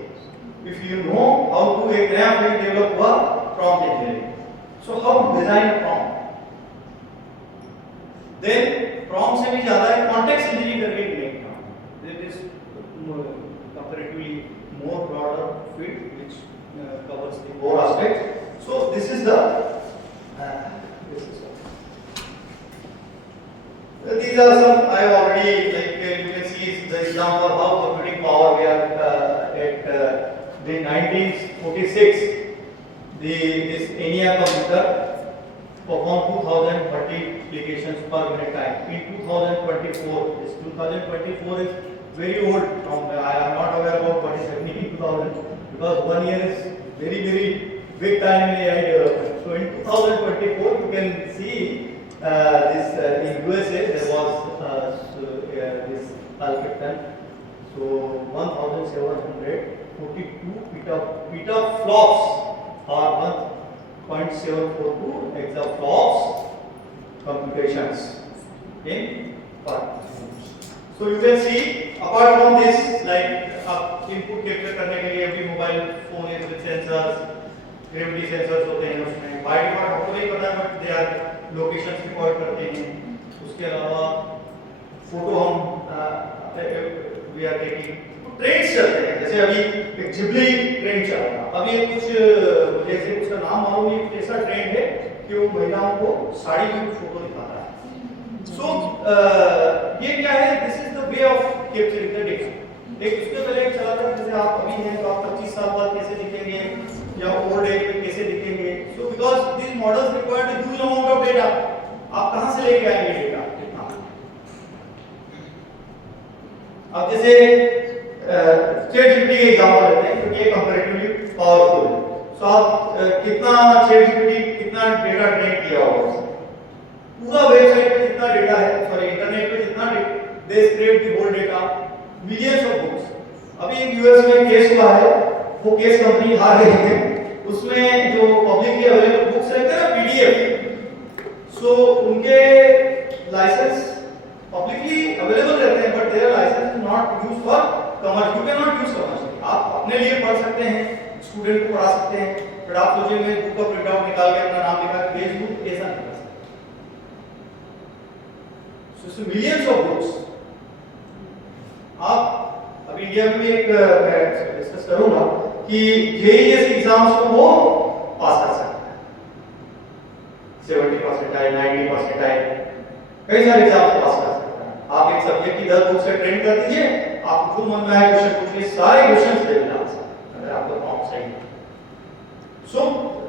if you know how to, एक नया फील्ड डेवलप हुआ prompt engineering. So how to design a prompt, then prompt से भी ज्यादा है कॉन्टेक्स्ट इंजीनियरिंग करके एक काम, this is comparatively more broader field which covers the more aspect. So this is the these are some I have already, like you can see the example of how computing power we are at the 1946 this ENIAC computer performed 2030 applications per minute time. In 2024, this 2024 is very old. I am not aware about what is happening in 2000 because 1 year is very big time in AI development. So in 2024 you can see this in USA there was this Alcatel, so 1742 petaflops or 1.742 exaflops computations in per. So you can see apart from this, like input capture करने के लिए भी mobile phone है with sensors, gravity sensors होते हैं उसमें, by default आपको नहीं पता but they are locations record करते हैं। उसके अलावा फोटो हम वी आर टेकिंग ट्रेंड्स चलते हैं, जैसे अभी एक जिबली ट्रेंड चल रहा है, अभी कुछ जैसे उसका नाम मालूम नहीं, कुछ ऐसा ट्रेंड है कि वो महिलाओं को साड़ी में फोटो दिखाता है। सो ये क्या है, this is the way of capturing the data. एक उसके पहले एक चला था, जैसे आप अभी हैं तो आप 25 साल बाद कैसे दिखेंगे या ओल्ड एज में कैसे दिखेंगे। So because these models required a huge amount of data, आप कहां से लेके आएंगे डेटा कितना। अब जैसे चैट जीपीटी के एग्जांपल लेते हैं क्योंकि ये कंपैरेटिवली पावरफुल है। सो आप कितना चैट जीपीटी कितना डेटा ट्रेन किया होगा, पूरा वेबसाइट पे जितना डेटा है, सॉरी इंटरनेट पे जितना they scrape the whole data, millions of books. अभी एक यूएस में केस हुआ है, वो केस कंपनी हार गई है, उसमें जो पब्लिकली अवेलेबल बुक्स रहते हैं ना पीडीएफ, सो उनके लाइसेंस पब्लिकली अवेलेबल रहते हैं but their license is not used for commerce, you can not use commercially. आप अपने लिए पढ़ सकते हैं, स्टूडेंट को पढ़ा सकते हैं, बट आप सोचेंगे बुक का प्रिंट आउट निकाल के अपना नाम लिखा के भेज दूं, ऐसा नहीं कर सकते। सो मिलियंस ऑफ बुक्स। आप अभी इंडिया में भी एक डिस्कस करूंगा कि जेईई जैसे एग्जाम्स को वो पास कर सकता है, 70% 90%, कई सारे एग्जाम्स पास कर सकता है। आप एक सब्जेक्ट की 10 बुक से ट्रेन कर दीजिए, आप जो मन में आए क्वेश्चन पूछिए, सारे क्वेश्चंस दे देना अगर आपका प्रॉम्प्ट सही है। So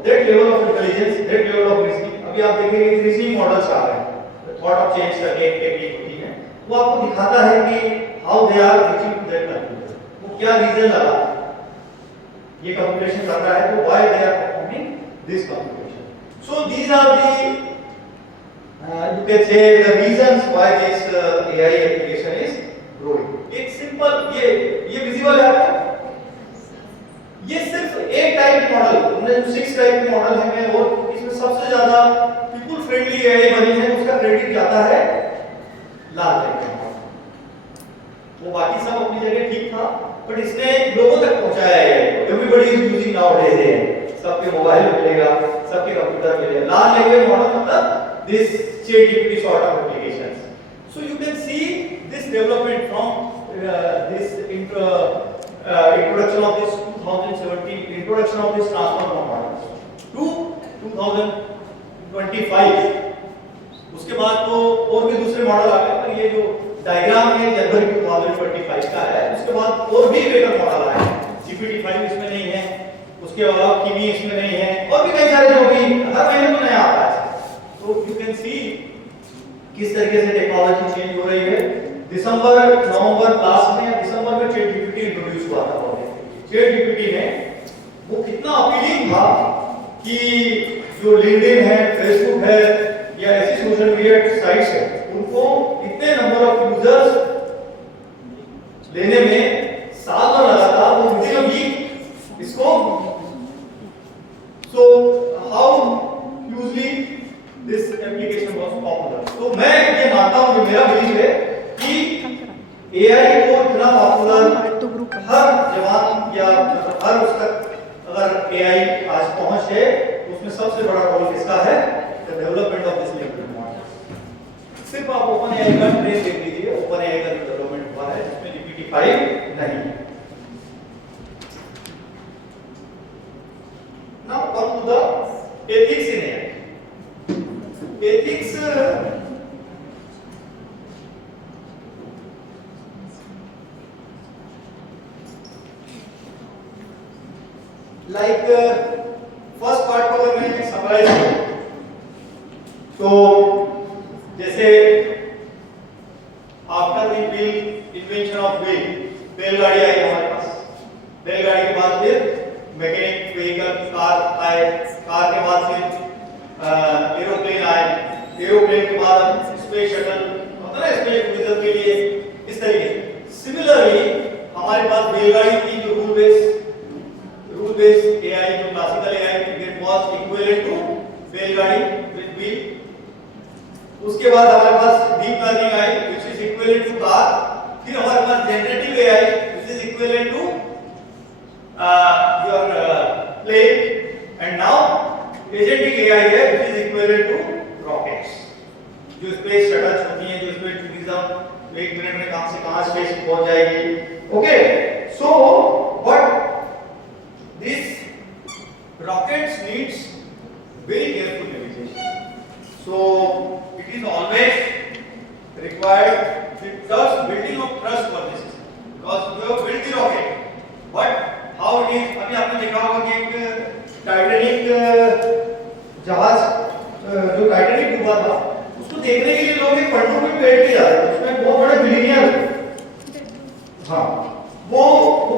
that level of intelligence, that level of reasoning. अभी आप देखेंगे रीजनिंग मॉडल्स आ रहे हैं, थॉट ऑफ चेंज करके एक टेक्निक होती है, वो आपको दिखाता है कि how they are reaching to that conclusion, वो क्या रीजन लगा ये कंप्यूटेशन कर रहा है, तो why they are performing this computation. So these are the you can say the reasons why this AI application is growing. एक सिंपल ये विजिबल है आपको, ये सिर्फ एक टाइप की मॉडल, हमने जो 6 टाइप के मॉडल हैं और इसमें सबसे ज्यादा पीपल फ्रेंडली एआई बनी है, उसका क्रेडिट जाता है लाल टेक के मॉडल। वो बाकी सब अपनी जगह ठीक था, बट इसने लोगों तक पहुंचाया है। एवरीबॉडी इज यूजिंग नाउडेज है, सबके मोबाइल मिलेगा, सबके कंप्यूटर मिलेगा। लार्ज लैंग्वेज मॉडल मतलब this ChatGPT sort of applications. So you can see this development from this introduction of this 2017 introduction of this transformer models to 2025। उसके बाद तो और भी दूसरे मॉडल आ गए, पर ये जो डायग्राम है जनवरी 2025 का है। उसके बाद और भी बेटर मॉडल आए, GPT-5 इसमें नहीं है, उसके अलावा किमी इसमें नहीं है, और भी कई सारे जो भी हर महीने तो नया आता है। तो यू कैन सी किस तरीके से टेक्नोलॉजी चेंज हो रही है। दिसंबर नवंबर लास्ट में, दिसंबर में ChatGPT इंट्रोड्यूस हुआ था। ChatGPT ने वो कितना अपीलिंग था कि जो लिंक्डइन है, फेसबुक है या ऐसी सोशल मीडिया साइट्स है, उनको इतने नंबर ऑफ यूजर्स लेने में साल भर लगा था। वो विदिन अ वीक इसको so how hugely this application was popular. तो मैं ये मानता हूं, मेरा बिलीव है कि एआई को इतना पॉपुलर हर जवान या हर उस तक अगर एआई आज पहुंच है, तो उसमें सबसे बड़ा रोल किसका है? The development of this language model. सिर्फ आप ओपन एआई का ट्रेस देख लीजिए, ओपन एआई का डेवलपमेंट हुआ है जिसमें GPT-5 नहीं है। Now come to the ethics in AI. Ethics like first part को अगर मैं समराइज करूं तो जैसे after the wheel invention of wheel, बैलगाड़ी आई हमारे पास, बैलगाड़ी के बाद फिर मैकेनिक व्हीकल कार आए, कार के बाद फिर एरोप्लेन आए, एरोप्लेन के बाद स्पेस शटल होता है स्पेस टूरिज्म के लिए। इस तरीके सिमिलरली हमारे पास बैलगाड़ी थी जो रूल बेस्ड एआई, जो classical AI that was equivalent to bailgadi with wheel. उसके बाद हमारे पास डीप लर्निंग आई which is equivalent to car. फिर हमारे पास generative AI which is equivalent to your plane, and now agentic AI है which is equivalent to rockets, जो स्पेस शटल्स होती हैं, जो स्पेस टूरिज्म 1 मिनट में कहां से कहां स्पेस पहुंच जाएगी। Okay, so but this rockets needs very careful navigation, so it is always required the trust, building of trust for this system, because you have built the rocket, but how it is। अभी आपने देखा होगा कि एक टाइटैनिक जहाज जो टाइटैनिक डूबा था, उसको देखने के लिए लोग एक पनडुब्बी में बैठ के जा रहे थे, उसमें बहुत बड़े बिलियनियर, हाँ वो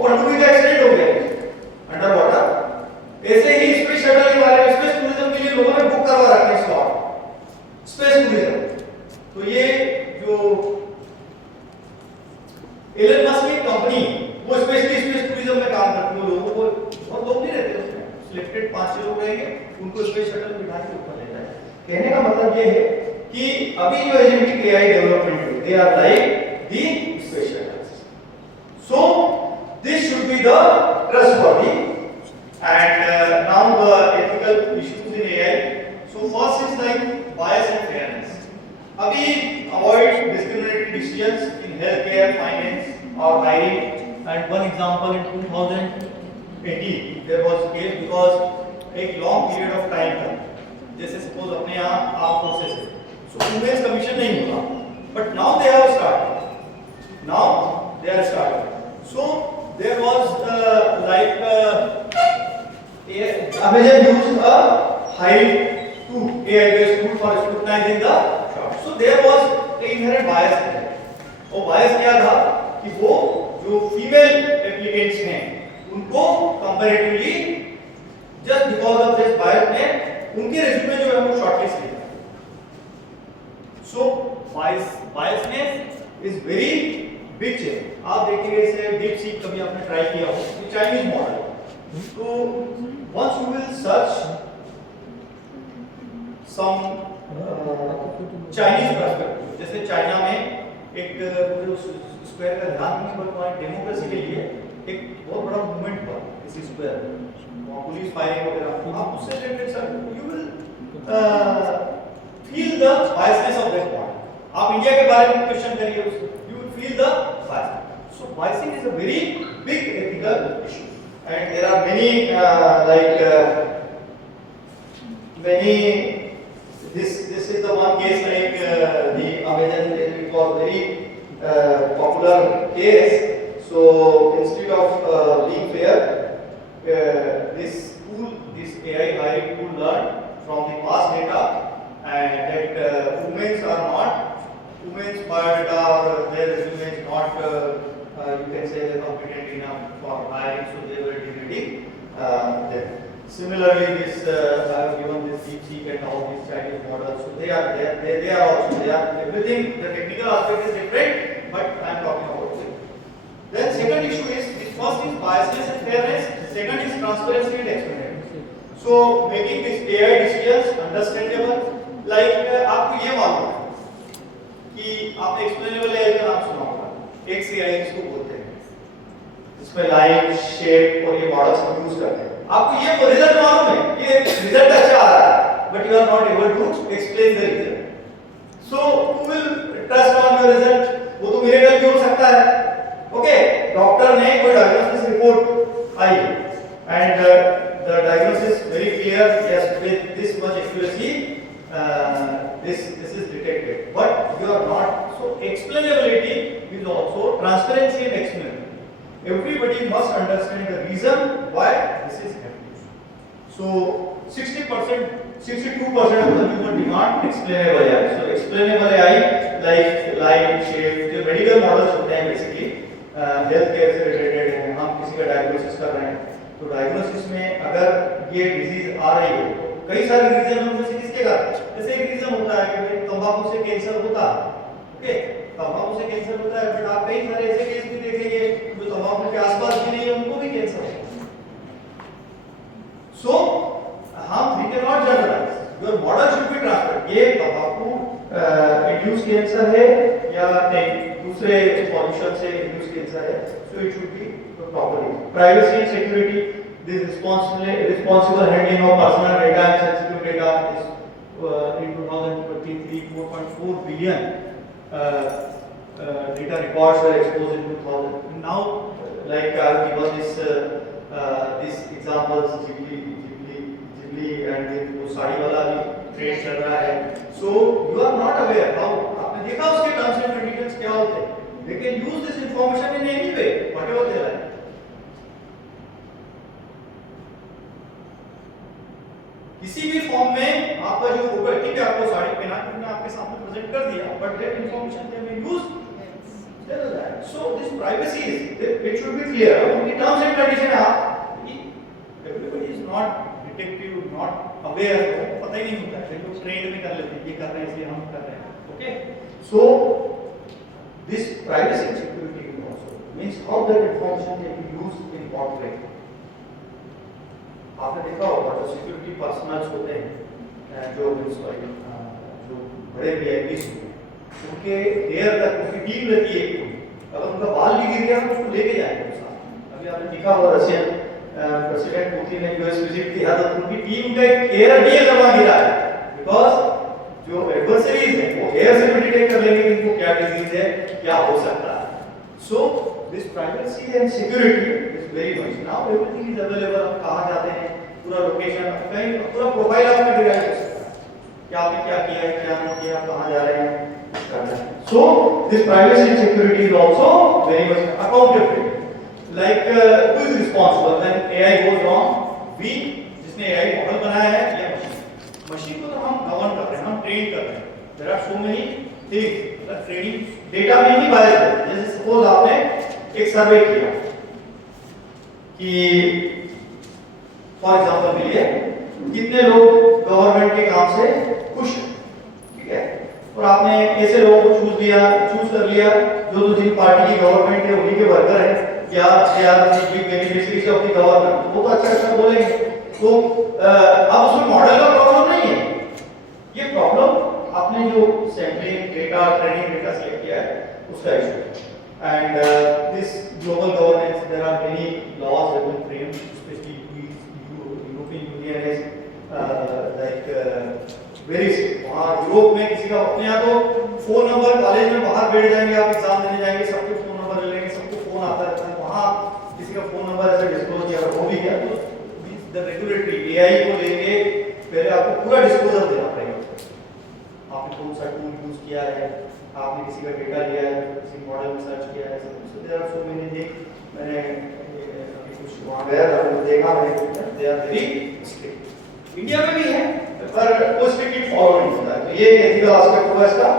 पनडुब्बी का एक्सीडेंट हो गया अंडर वाटर। ऐसे ही स्पेस शटल के बारे में, स्पेस टूरिज्म के लिए लोगों ने बुक करवा रखे हैं स्लॉट, स्पेस टूरिज्म। तो ये जो एलन मस्क की कंपनी, वो स्पेस टूरिज्म में काम करती है, लोगों को बहुत लोग नहीं रहते उसमें, सिलेक्टेड 5-6 लोग रहेंगे, उनको स्पेस शटल बिठा के ऊपर लेता है। कहने का मतलब ये है कि अभी जो एजेंटिक एआई डेवलपमेंट है, they are like the space shuttles, so this should be the trustworthy and now the ethical issues in AI. So first is like bias and fairness. अभी avoid discriminatory decisions in health care, finance और hiring. And one example in 2018 there was a case because एक long period of time था, जैसे suppose अपने यहाँ arm forces है, so women's commission नहीं हुआ, but now they have started, so there was like Amazon used a hiring tool, AI based tool for scrutinizing the shot, so there was a inherent bias there। वो bias क्या था कि वो जो female applicants हैं उनको comparatively just because of this bias ने उनके रिज्यूमे जो है वो शॉर्टलिस्ट किया। So biasness is very big change. आप देखिए इसे डीप सीक कभी आपने ट्राई किया हो, ये Chinese model, So once you will search some Chinese perspective, जैसे चाइना में एक स्क्वायर का ध्यान नहीं पर तुम्हारी डेमोक्रेसी के लिए एक बहुत बड़ा मूवमेंट हुआ इसी स्क्वायर पुलिस फायरिंग वगैरह, आप उससे related sir you will feel the biasness of that point. आप इंडिया के बारे में क्वेश्चन करिए उसको, you will feel the bias. So biasing is a very big ethical issue and there are many many this is the one case like the Amazon, it was very popular case. So instead of being fair, this AI hiring tool learned from the past data and that women's are not women's biodata or their resume is not you can say they're competent enough for hiring, so they were degrading them. Similarly, this I have given this DeepSeek and all these Chinese models. So they are also they are everything. The technical aspect is different, but I am talking about it. Then second issue is this first is biasness and fairness. Second is transparency and explainability. So making this AI decisions understandable. Like आपको ये मालूम है कि आपने explainable AI का नाम सुना होगा, XAI इसको बोलते हैं, इसमें लाइन शेप और ये मॉडल्स हम यूज करते हैं। आपको ये रिजल्ट मालूम है, ये रिजल्ट अच्छा आ रहा है, but you are not able to explain the result. So who will trust on your result? वो तो मिरेकल भी हो सकता है। ओके, डॉक्टर ने कोई diagnosis report I and the diagnosis very clear, yes with this much accuracy this is detected, but you are not. So explainability is also transparency and explanation. Everybody must understand the reason why this is happening. So 60%, 62% of the human demand explainable AI. So explainable AI like line, shape, जो medical models होते हैं basically health care से related हैं, हम किसी का diagnosis कर रहे हैं, तो diagnosis में अगर ये disease आ रही हो, कई सारे रीजन हम जैसे किसके कारण, जैसे एक रीजन होता है कि भाई तंबाकू से कैंसर होता है, ओके, तंबाकू से कैंसर होता है, बट आप कई सारे ऐसे केस भी देखेंगे जो तंबाकू के आसपास भी नहीं है उनको भी कैंसर है। सो हम we can not generalize, your model should be transparent, ये तंबाकू इंड्यूस कैंसर है या नहीं, दूसरे पॉल्यूशन से इंड्यूस कैंसर है, so it should B properly. Privacy and security, this responsible handling of personal data and sensitive data is in 2023 4.4 billion data records were exposed in 2000. Now like I have given this examples Ghibli and वो साड़ी वाला भी ट्रेंड चल रहा है, so you are not aware how, आपने देखा उसके terms and conditions क्या होते हैं, they can use this information in any way whatever they like। किसी भी फॉर्म में आपका जो फोटो है, ठीक है आपको साड़ी पहना के मैंने आपके सामने प्रेजेंट कर दिया, but that information can be used. So this privacy is it should B clear, उनकी टर्म्स एंड कंडीशन है। Everybody is not detective, not aware, पता ही नहीं होता है, लोग ट्रेंड में कर लेते हैं, ये कर रहे हैं इसलिए हम कर रहे हैं। ओके, सो this privacy and security also means how that information can be used in what way. आपने देखा होगा जो सिक्योरिटी पर्सनल्स होते हैं, जो बड़े वीआईपीस होते हैं, उनके हेयर तक उनकी टीम रहती है एक, अगर उनका बाल भी गिर गया तो उसको लेके जाएंगे साथ। अभी आपने देखा होगा रशियन प्रेसिडेंट पुतिन ने यूएस विजिट किया तो उनकी टीम का एक हेयर भी जमा गिरा है, बिकॉज जो एडवर्सरीज हैं वो हेयर से भी डिटेक्ट कर लेंगे इनको क्या डिजीज है, क्या हो सकता है। सो this privacy and security is very much, now everything is available. आप कहां जाते हैं, पूरा लोकेशन, कहीं पूरा प्रोफाइल आपका डिराइव हो सकता है कि आपने क्या किया है, क्या नहीं किया, कहां जा रहे हैं। So this privacy and security is also very much accountability, like who is responsible when AI goes wrong. We, जिसने एआई मॉडल बनाया है, या मशीन को तो हम गवर्न कर रहे हैं, हम ट्रेन कर रहे हैं। There are so many things, the training data में ही बायस है। जैसे सपोज आपने एक सर्वे किया कि फॉर एग्जांपल के लिए कितने लोग गवर्नमेंट के काम से खुश हैं, ठीक है, और आपने ऐसे लोगों को चूज कर लिया जो जिन पार्टी की गवर्नमेंट है उन्हीं के वर्कर हैं, क्या बेनिफिशियरीज ऑफ द गवर्नमेंट, वो तो अच्छा बोलेंगे। तो अब उसमें मॉडल का प्रॉब्लम नहीं है, ये प्रॉब्लम आपने जो sampling data training data select किया है उसका इशू है। And this global governance, there are many laws that will frame, specially European Union is like very, वहाँ यूरोप में किसी का अपने यहाँ तो फोन नंबर, कॉलेज में बाहर बैठ जाएंगे आप एग्जाम देने जाएंगे, सबके फोन नंबर ले लेंगे, सबको फोन आता रहता है, वहाँ किसी का फोन नंबर ऐसे डिस्क्लोज किया हो भी गया तो द रेगुलेटरी एआई को लेके पहले आपको पूरा डिस्क्लोजर देना पड़ेगा, आपने कौन सा टूल यूज किया है, आपने किसी का डेटा लिया है, किसी मॉडल में सर्च किया है, so there are so many things. मैंने अभी कुछ वहाँ गया था तो देखा मैंने, they are very strict, India में भी है पर वो स्ट्रिक्टली फॉलो नहीं होता है, तो ये एथिकल एस्पेक्ट हुआ इसका।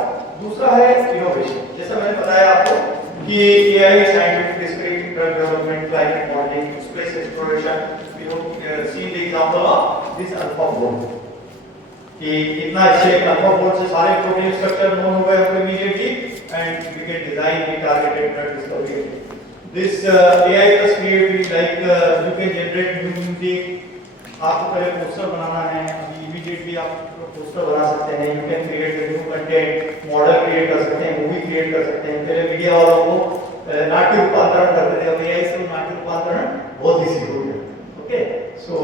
दूसरा है इनोवेशन, जैसा मैंने बताया आपको कि AI, scientific discovery, drug development, climate modelling, space exploration, you know see the example of this AlphaFold, कि इतना अच्छे अल्फाबोर्ड से सारे प्रोटीन स्ट्रक्चर नोन हो गए हमको immediately and we can design the targeted drug discovery. This AI plus creativity, like you can generate new music, आपको पहले पोस्टर बनाना है, अभी इमीडिएटली आप पोस्टर बना सकते हैं, you can create new content, model create कर सकते हैं, मूवी क्रिएट कर सकते हैं। पहले मीडिया वालों को नाट्य रूपांतरण करते थे, अब एआई से नाट्य रूपांतरण बहुत ईजी हो गया। ओके, सो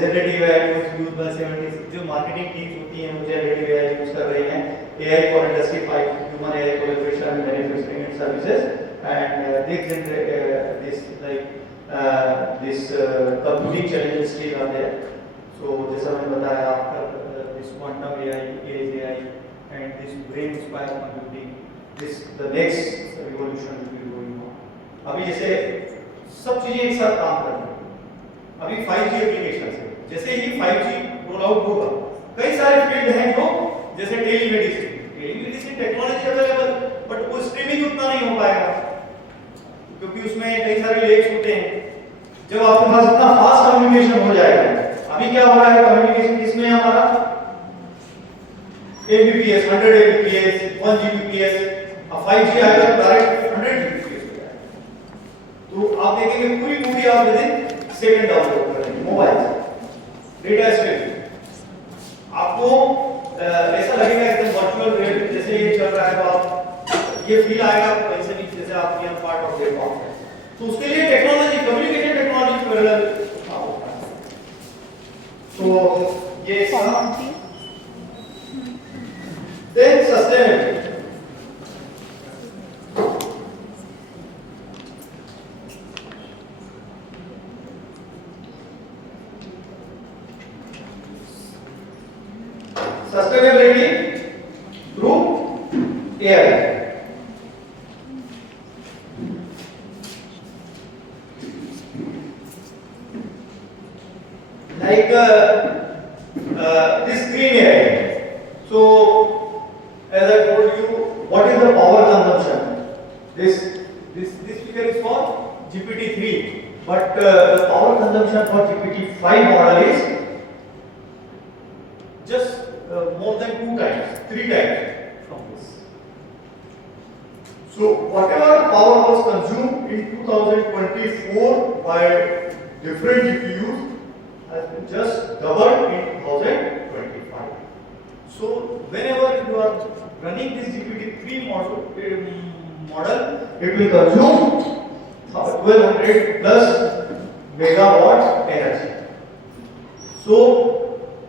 generative AI was used by 70, जो मार्केटिंग टीम्स होती हैं वो जनरेटिव एआई यूज कर रही हैं, AI for industry 5, human AI collaboration, manufacturing and services, and they generate this like this computing challenges still are there. So जैसा मैंने बताया आपका this quantum AI, edge AI, and this brain inspired computing, this the next revolution will be going on. अभी जैसे सब चीजें एक साथ काम कर रही हैं, अभी 5G एप्लीकेशन है, जैसे ही 5G रोल आउट होगा कई सारे फील्ड हैं जो जैसे टेलीमेडिसिन टेक्नोलॉजी अवेलेबल, बट वो स्ट्रीमिंग उतना नहीं हो पाएगा क्योंकि उसमें कई सारे लेक्स होते हैं। जब आपके पास इतना फास्ट कम्युनिकेशन हो जाएगा, अभी क्या हो रहा है कम्युनिकेशन किसमें हमारा Mbps, 100 Mbps, 1 Gbps, अब 5G आएगा तो डायरेक्ट 100 Gbps हो जाएगा, तो आप देखेंगे पूरी मूवी आप विदिन सेकंड डाउनलोड कर लेंगे मोबाइल से, डेटा स्ट्रीम आपको ऐसा लगेगा एकदम वर्चुअल रियलिटी जैसे ये चल रहा है, तो आप ये फील आएगा वैसे भी जैसे आप ये पार्ट ऑफ द वर्ल्ड है। तो उसके लिए टेक्नोलॉजी, कम्युनिकेशन टेक्नोलॉजी पैरेलल होता है। तो ये then sustainability, sustainability through AI. Like this green AI. So, as I told you, what is the power consumption? This figure is for GPT-3, but the power consumption for GPT-5 model is just more than 2 times, 3 times from this. So whatever power was consumed in 2024 by different GPUs has been just doubled in 2025. So whenever you are running this GPT-3 model, it will consume 1200 plus megawatt energy. So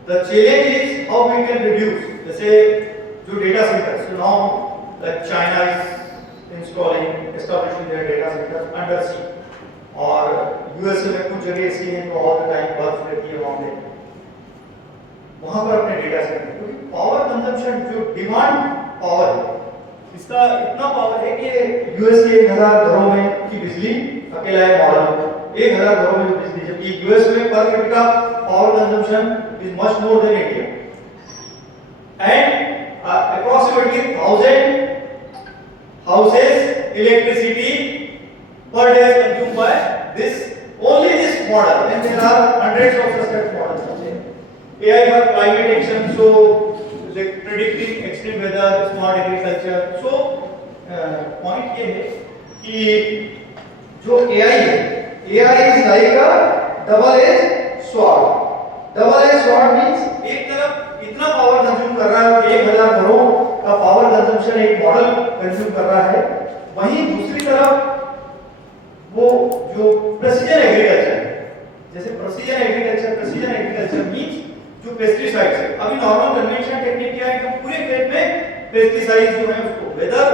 the challenge is how we can reduce. जैसे जो data centers, so now like China is establishing their data centers under sea, और USA में कुछ जगह ऐसी हैं तो all the time बर्फ रहती है वहाँ पे, वहाँ पर अपने data center, क्योंकि पावर कंजम्पशन जो डिमांड पावर है इसका इतना पावर है कि यूएस के 1000 घरों में की बिजली अकेला है मॉडल 1000 घरों में बिजली, जबकि यूएस में per capita power consumption is much more than India, and approximately 1000 houses electricity per day is consumed by this only this model, and there are hundreds of such models. AI for climate action, so like predicting extreme weather, smart agriculture. So point ये है कि जो AI है, AI is like a double-edged sword. Double-edged sword means एक तरफ इतना power consume कर रहा है, 1000 घरों का पावर कंजम्पशन एक मॉडल कंज्यूम कर रहा है, वहीं दूसरी तरफ वो जो प्रेसिजन एग्रीकल्चर, जैसे प्रेसिजन एग्रीकल्चर मींस जो पेस्टिसाइड्स है, अभी नॉर्मल कन्वेंशनल टेक्निक क्या है कि पूरे खेत में पेस्टिसाइड्स जो है उसको वेदर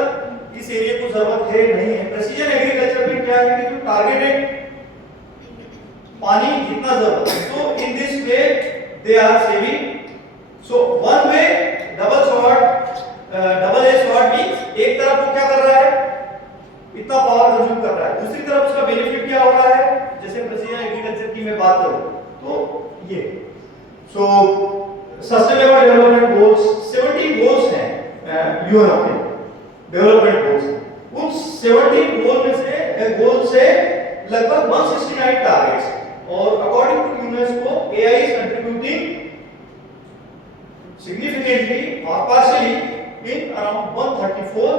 इस एरिया को जरूरत है नहीं है। प्रेसिजन एग्रीकल्चर में क्या है कि जो टारगेटेड पानी जितना जरूरत है, तो in this way they are saving. So one way double edge sword means एक तरफ वो क्या कर रहा है, इतना पावर कंज्यूम कर रहा है, दूसरी तरफ उसका बेनिफिट क्या हो रहा है, जैसे प्रेसिजन एग्रीकल्चर की मैं बात करूं तो ये so sustainable development goals 17 goals हैं यूएन के डेवलपमेंट गोल्स। उन 17 गोल से लगभग 169 टारगेट्स, और according to UNESCO AI is contributing significantly or partially in around 134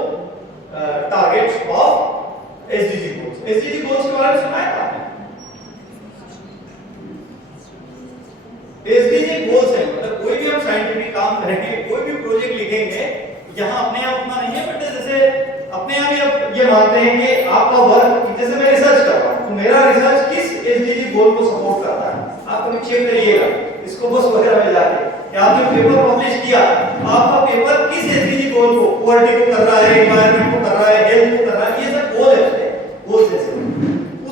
targets of SDG goals. SDG goals के बारे में सुना है आपने? SDG goals है मतलब कोई भी हम साइंटिफिक काम करेंगे, कोई भी प्रोजेक्ट लिखेंगे, यहाँ अपने आप उतना नहीं है, बट जैसे अपने आप ही अब ये मानते हैं कि आपका वर्क, जैसे मैं रिसर्च कर रहा हूँ तो मेरा रिसर्च किस SDG गोल को सपोर्ट करता है, आप कभी चेक करिएगा इसको बस वगैरह में जाके कि आपने पेपर पब्लिश किया, आपका पेपर किस SDG गोल को, पॉवर्टी को कर रहा है, एनवायरनमेंट को कर रहा है, हेल्थ को कर रहा है, ये सब गोल है, गोल जैसे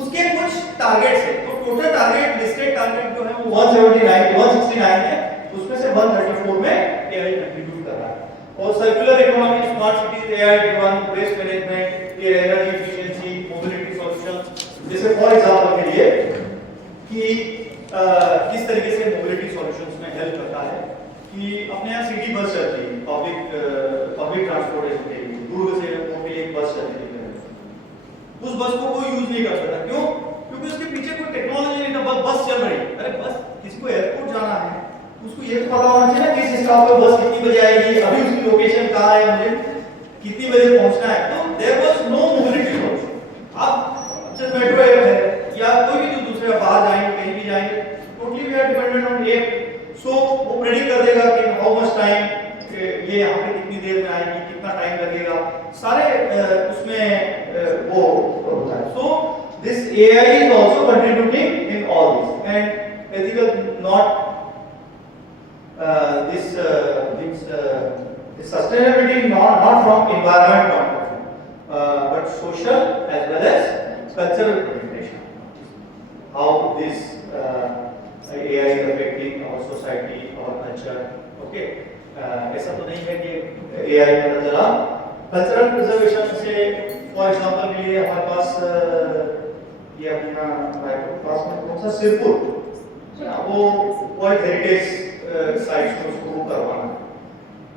उसके कुछ टारगेट्स है। तो टोटल टारगेट, लिस्टेड टारगेट जो है वो 169 है, उसमें से 134 में AI कंट्रीब्यूट कर रहा है। और circular economy, smart cities, AI driven, waste management, ये एनर्जी एफिशिएंसी, मोबिलिटी सॉल्यूशंस, जैसे फॉर एग्जांपल के लिए कि किस तरीके से मोबिलिटी सॉल्यूशंस में हेल्प करता है कि अपने यहाँ सिटी बस चलती है, पब्लिक ट्रांसपोर्टेशन के लिए दुर्ग से मोटे एक बस चलती है, उस बस को कोई यूज नहीं कर सकता, क्यों? क्योंकि उसके पीछे कोई टेक्नोलॉजी नहीं था, बस चल रही है। अरे बस किसी को एयरपोर्ट जाना है, उसको ये पता होना चाहिए ना किस स्टॉप पे बस कितनी बजे आएगी, अभी उसकी लोकेशन कहाँ है, मुझे कितनी बजे पहुंचना है। तो there was no mobility solution. अब जब मेट्रो ऐप है या कोई भी दूसरे बाहर जाएंगे, कहीं भी जाएंगे, totally we are dependent on app. So वो प्रेडिक्ट कर देगा कि हाउ मच टाइम, ये यहाँ पे कितनी देर में आएगी, कितना टाइम लगेगा, सारे उसमें वो होता है। So this AI is also contributing in all this, and ethical not this sustainability not from environment point of view, but social as well as cultural contribution. How this AI is affecting our society, our culture. Okay, ऐसा तो नहीं है कि AI पता चला cultural preservation से, for example के लिए हमारे पास ये अपना पास में कौन सा सिरपुर, वो वर्ल्ड हेरिटेज साइट्स को उसको करवाना,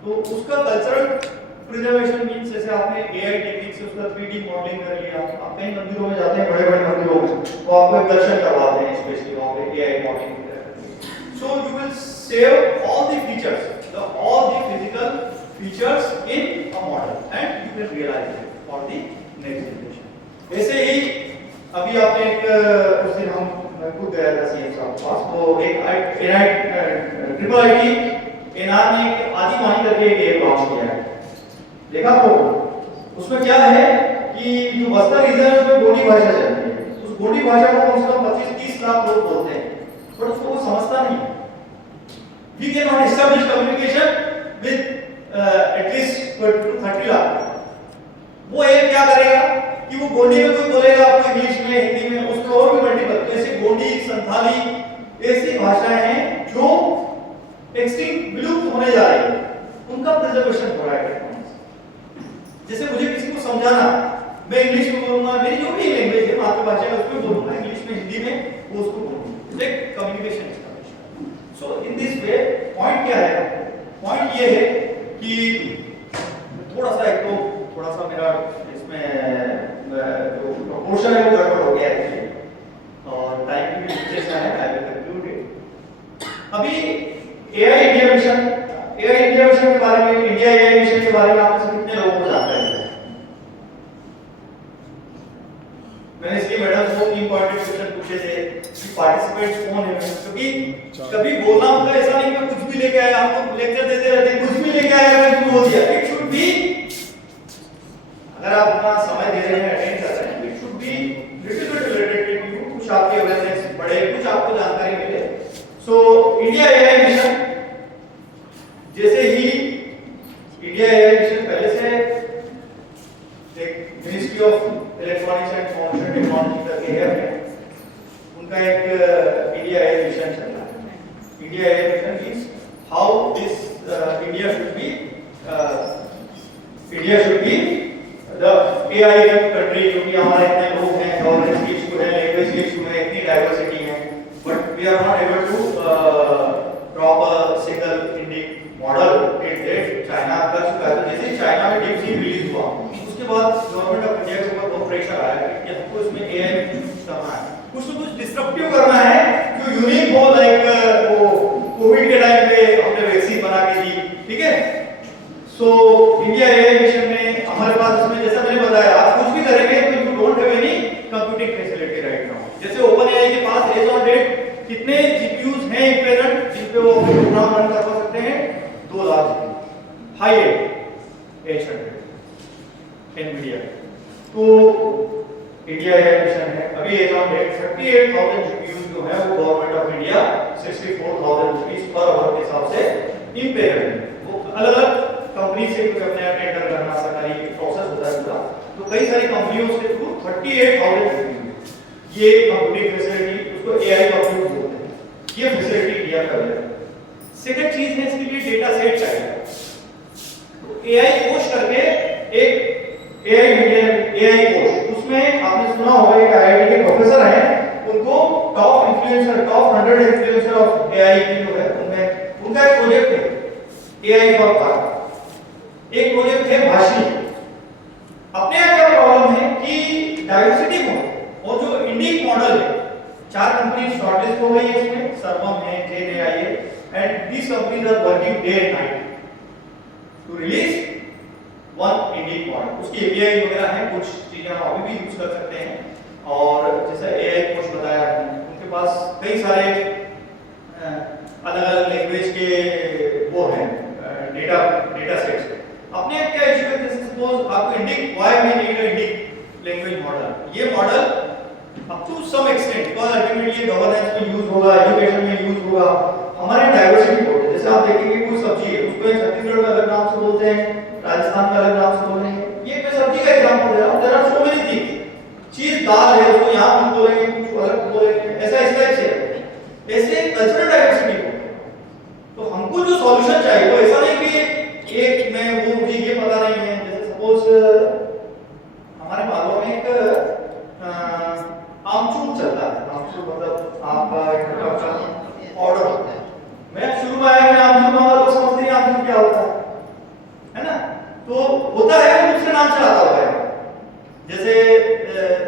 तो उसका कल्चरल प्रिजर्वेशन मींस जैसे आपने AI टेक्निक से उसका 3D मॉडलिंग कर लिया। आप कई मंदिरों में जाते हैं, बड़े-बड़े मंदिरों में, तो आपको दर्शन करवाते हैं स्पेशली वहां पे AI मॉडलिंग करके। So you will save all the features, all the physical features in a model and you can realize it for the next generation। ऐसे ही अभी आपने एक उस दिन हम खुद गया था CM साहब के पास, तो एक ट्रिपल आईटी एनआर ने एक आदिवानी करके एक ऐप लॉन्च किया है, देखा तो उसमें क्या है कि जो बस्तर रीजन में गोंडी भाषा चलती है, उस गोंडी भाषा को कम से कम 25-30 लाख लोग बोलते हैं, पर उसको वो समझता नहीं है। We cannot establish communication with at least 20 to 30 lakh। वो एक क्या करेगा कि वो गोंडी में कोई बोलेगा आपको इंग्लिश में, हिंदी में, उसमें और भी मल्टीपल, जैसे गोंडी, संथाली, ऐसी भाषाएं हैं जो एक्सटिंक्ट, विलुप्त होने जा रही है, उनका प्रिजर्वेशन हो रहा है। जैसे मुझे किसी को समझाना, मैं इंग्लिश में बोलूंगा, मेरी जो भी लैंग्वेज है मातृभाषा है उसमें बोलूंगा, इंग्लिश में, हिंदी में, वो उसको बोलूंगा, एक communication. So in this way, point क्या है? Point ये है कि थोड़ा सा मेरा इसमें जो प्रोपोर्शन है वो गड़बड़ हो गया है और टाइम की भी लिमिटेशन है, आई विल कंक्लूड इट। अभी AI इंडिया मिशन के बारे में, इंडिया AI मिशन के बारे में आप में से कितने लोगों को जानते हैं? मैंने इसलिए मैडम कि पार्टिसिपेंट्स कौन है, क्योंकि कभी बोलना मतलब ऐसा नहीं कि कुछ भी लेके आया, हम तो लेक्चर देते रहते हैं, कुछ भी लेके आया मैं भी बोल दिया। इट शुड बी, अगर आप अपना समय दे रहे हैं, अटेंड कर रहे हैं, it should be little bit related to you, कुछ आपके अवेयरनेस बढ़े, कुछ आपको जानकारी मिले। सो इंडिया एआई मिशन, जैसे ही इंडिया एआई मिशन पहले से एक ministry of electronics and information technology करके है, उनका एक इंडिया एआई मिशन चल रहा है। India AI mission means how this India should be the AI country, क्योंकि हमारे इतने लोग हैं, गवर्नेंस के इशू है, लैंग्वेज के इशू है, इतनी डाइवर्सिटी है, but we are not able to drop a single Indic model in that China कर चुका है। जैसे चाइना में डीपसीक रिलीज हुआ, उसके बाद गवर्नमेंट ऑफ इंडिया के ऊपर बहुत प्रेशर आया कि हमको इसमें एआई करना है, कुछ तो कुछ डिस्ट्रप्टिव करना है जो यूनिक हो, लाइक वो कोविड के टाइम पे हमने वैक्सीन बना के दी, ठीक है। सो इंडिया एआई मिशन में हमारे पास इसमें, जैसा मैंने बताया, आप कुछ भी करेंगे तो you don't have any computing facility right now. जैसे ओपन एआई के पास एज ऑन डेट कितने जीपीयूज हैं प्रेजेंट जिन पे वो प्रोग्राम रन कर सकते हैं? 2 lakh high and H100 Nvidia. तो इंडिया एआई मिशन है, अभी एज ऑन डेट 38,000 जीपीयूज जो है वो government of India 64,000 rupees per our के हिसाब से इम्पेयर्ड, वो अलग-अलग कंपनी से कुछ अपने टेंडर करना, सरकारी प्रोसेस होता है पूरा, तो कई सारी कंपनियों के थ्रू 38,000 ये कंप्यूटिंग फैसिलिटी, उसको एआई कंप्यूट बोलते हैं, ये फैसिलिटी दिया कर रहे हैं। सेकंड चीज है इसके लिए डेटा सेट चाहिए, तो एआई कोश करके एक एआई कोश, उसमें आपने सुना होगा एक आईआईटी के प्रोफेसर हैं, उनको top influencer, top 100 influencer of AI की जो है उनमें उनका एक प्रोजेक्ट है एआई फॉर कार, एक प्रोजेक्ट है भाषी। अपने यहाँ क्या प्रॉब्लम है कि डाइवर्सिटी में और जो इंडिक मॉडल है, 4 कंपनी शॉर्टलिस्ट हो गई है इसमें, सर्वम है, जेएआई है, and these companies are working day and night to release one Indic model. उसकी एपीआई वगैरह है, कुछ चीजें हम अभी भी यूज कर सकते हैं, और जैसा एआई कोच बताया उनके पास कई सारे अलग-अलग लैंग्वेज के वो हैं डेटा सेट्स। अपने क्या इशू है, जैसे सपोज आपको Indic, why we need Indic language model, ये model up to some extent, because ultimately governance में यूज होगा, एजुकेशन में यूज होगा, हमारे डाइवर्सिटी बहुत है। जैसे आप देखेंगे कोई सब्जी है, उसको छत्तीसगढ़ में अलग नाम से बोलते हैं, राजस्थान में अलग नाम से बोलते हैं, ये मैं सब्जी का एग्जांपल दे रहा हूं, there are so many things, चीज दाल है उसको यहां हम बोलेंगे, कुछ अलग बोलेंगे, ऐसा इस टाइप से, ऐसे कल्चरल डाइवर्सिटी है। तो हमको जो सॉल्यूशन चाहिए वो ऐसा नहीं कि एक में वो मुझे ये पता नहीं है। जैसे सपोज हमारे मालूम में एक आमचूर चलता है, आमचूर मतलब आपका एक प्रकार का ऑर्डर होता है, मैं शुरू में आया, मैं आमचूर मांगा तो समझते नहीं आमचूर क्या होता है ना, तो होता है वो दूसरे नाम से आता हुआ है। जैसे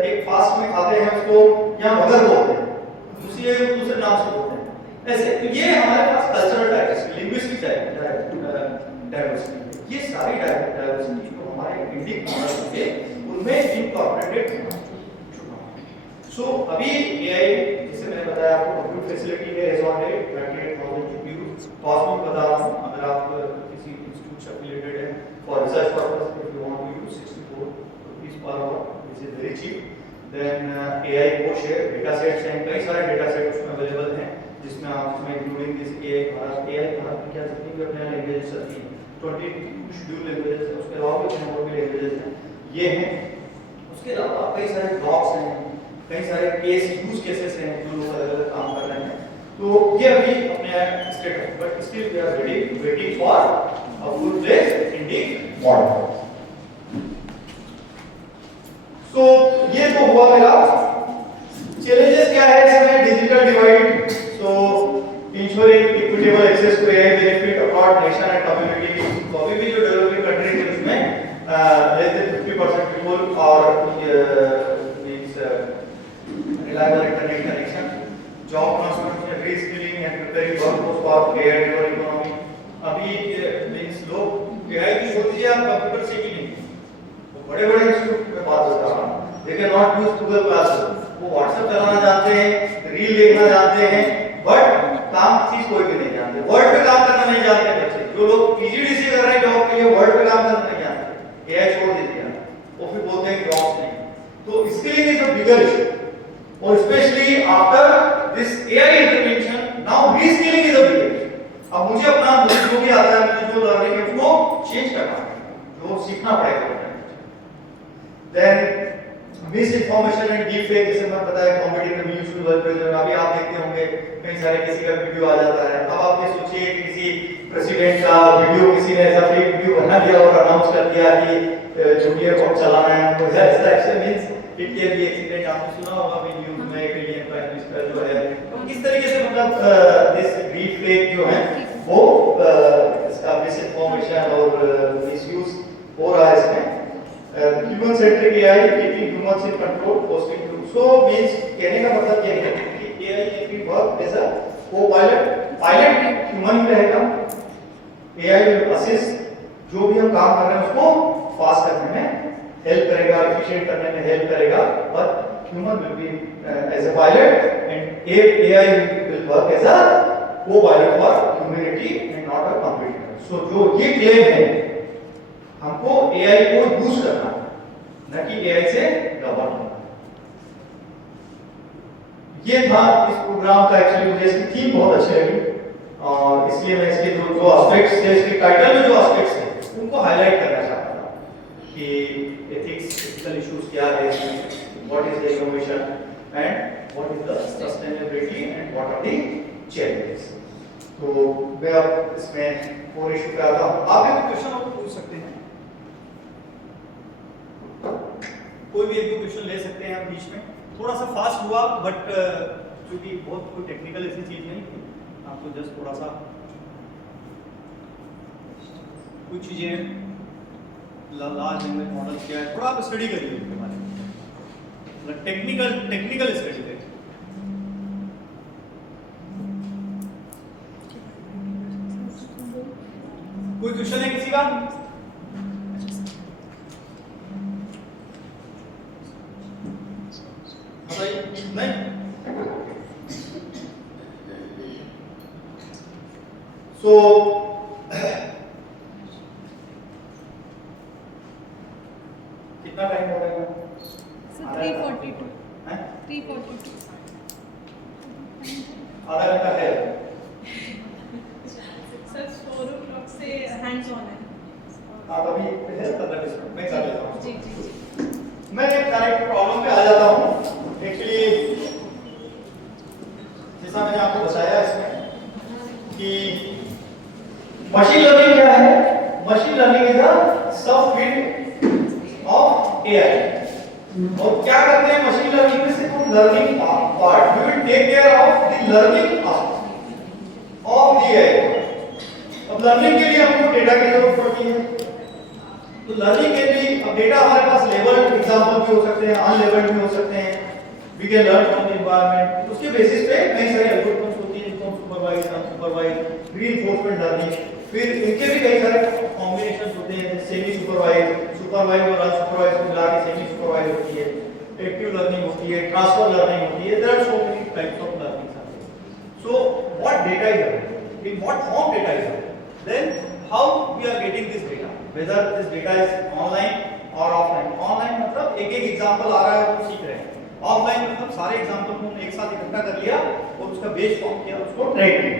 एक फास्ट में खाते हैं उसको यहाँ बगर बोलते हैं, दूसरे नाम से बोलते हैं, ऐसे। तो ये हमारे पास कल्चरल डाइवर्सिटी, लिंग्विस्टिक डाइवर्सिटी, ये सारी डाइवर्सिटी जो हमारे इंडिक मॉडल के उनमें इनकॉर्पोरेटेड। सो अभी एआई, जैसे मैंने बताया आपको, कंप्यूट फैसिलिटी है as on date 38,000 GPU. Cost बता रहा हूं, अगर आप किसी इंस्टीट्यूट से रिलेटेड है for research purpose, if you want to use 64 rupees per hour, which is very cheap. Then AI Kosh है, डेटा सेट्स हैं, कई सारे डेटा सेट उसमें अवेलेबल हैं, जिसमें आप उसमें इंक्लूडिंग दिस एआई भारत में क्या जितनी भी अपने लैंग्वेजेस चलती हैं, 22 शेड्यूल लैंग्वेजेस हैं, उसके अलावा भी और भी लैंग्वेजेस हैं, ये हैं। उसके अलावा कई सारे ब्लॉक्स हैं, कई सारे केस यूज केसेस हैं जो लोग अलग-अलग काम कर रहे हैं। तो ये अभी अपने स्टेट है, but still we are waiting for a full fledge Indic model. So ये तो हुआ मेरा। चैलेंजेस क्या है इसमें? Digital divide, so ensuring equitable access to AI benefit across nation and community. तो अभी भी जो डेवलपिंग कंट्रीज है उसमें लेस देन 50% पीपल और reliable internet connection, job transformation, reskilling and preparing workforce for AI-driven economy. अभी मींस लोग AI की सोचिए आप कंप्यूटर से ही नहीं, तो बड़े-बड़े इंस्टीट्यूट में बात होता है, they cannot use Google Classroom, वो WhatsApp चलाना जानते हैं, रील देखना जानते हैं, बट काम चीज कोई भी नहीं जानते, वर्ड पे काम करना नहीं जानते बच्चे। जो लोग पीजीडीसी कर रहे हैं जॉब के लिए, वर्ड पे काम करना नहीं जानते, एआई छोड़ दीजिए आप, और फिर बोलते हैं जॉब्स नहीं। तो इसके लिए इज अ बिगर इशू, और specially after this AI intervention now reskilling is a बिगर इशू। अब मुझे अपना जो भी आता है, मुझे जो लर्निंग है उसको चेंज करना है, जो सीखना पड़ेगा। Then misinformation and deep fake, जैसे मैं बताया competitive news to world present, अभी आप देखते होंगे कई सारे किसी का वीडियो आ जाता है। अब आप ये सोचिए कि किसी प्रेसिडेंट का वीडियो किसी ने ऐसा फेक वीडियो बना दिया और अनाउंस कर दिया कि जो भी है चलाना है, तो इस टाइप से means it can be accident. आपने सुना होगा भी न्यूज़ में कि इंडियन प्राइम मिनिस्टर जो है, तो किस तरीके से मतलब दिस डीप फेक जो है वो इसका मिस इन्फॉर्मेशन और मिसयूज हो रहा है इसमें। Human centric AI keeping humans in control fostering too, so means कहने का मतलब ये है कि AI can work as a co-pilot, pilot human ही रहेगा, एआई विल असिस्ट जो भी हम काम कर रहे हैं उसको फास्ट करने में हेल्प करेगा, एफिशिएंट करने में हेल्प करेगा, but human will be as a pilot and AI will work as a co-pilot for humanity and not a computer. So जो ये क्लेम है, हमको एआई को यूज करना है, न कि एआई से गवर्न होना। ये था इस प्रोग्राम का, एक्चुअली मुझे इसकी थीम बहुत अच्छी लगी और इसलिए मैं इसके जो एस्पेक्ट्स थे, इसके टाइटल में जो एस्पेक्ट्स थे उनको हाईलाइट करना चाहता था कि एथिक्स, एथिकल इश्यूज क्या है इसमें, what is the innovation and what is the sustainability and what are the challenges. तो मैं अब इसमें और इशू पे आता हूं। आप एक क्वेश्चन आप पूछ सकते हैं, कोई भी एक दो क्वेश्चन ले सकते हैं आप बीच में। थोड़ा सा फास्ट हुआ बट क्योंकि बहुत कोई टेक्निकल ऐसी चीज नहीं थी, आपको जस्ट थोड़ा सा कुछ चीजें लार्ज लैंग्वेज मॉडल्स क्या है थोड़ा आप स्टडी करिए उसके बारे में, मतलब टेक्निकल स्टडी करिए। कोई क्वेश्चन है किसी का? नहीं? So कितना टाइम हो रहा है? 3:42 हैं? 3:42 आधा घंटा है। सर 4 o'clock से हैंड्स ऑन है। आप अभी है 15-20 मिनट मैं कर लेता हूँ। जी जी जी। मैं एक डायरेक्ट प्रॉब्लम पे आ जाता हूँ। एक्चुअली जैसा मैंने आपको बताया इसमें कि मशीन लर्निंग क्या है? मशीन लर्निंग इज अ सब फील्ड ऑफ एआई। और क्या करते हैं मशीन लर्निंग में? सिर्फ हम learning part, we will take care of the learning part of the AI. अब लर्निंग के लिए हमको डेटा की जरूरत पड़ती है, तो लर्निंग के लिए अब डेटा हमारे पास लेबल्ड एग्जांपल भी हो सकते हैं, अनलेबल्ड भी हो सकते हैं, we can learn from the environment. उसके बेसिस पे कई सारे एल्गोरिथम्स होती हैं जिनको सुपरवाइज, अनसुपरवाइज, रीइंफोर्समेंट लर्निंग, फिर इनके भी कई सारे कॉम्बिनेशंस होते हैं, सेमी सुपरवाइज, सुपरवाइज और अनसुपरवाइज को मिला के सेमी सुपरवाइज होती है, एक्टिव लर्निंग होती है, ट्रांसफर लर्निंग होती है। There are so many types of learning. So what data is available, in what form data is available, then how we are getting this data, whether this data is online or offline। online मतलब एक एग्जांपल आ रहा है और सीख रहे हैं, ऑफलाइन मतलब सारे एग्जांपल को हमने एक साथ इकट्ठा कर लिया और उसका बेस फॉर्म किया, उसको ट्रेन किया।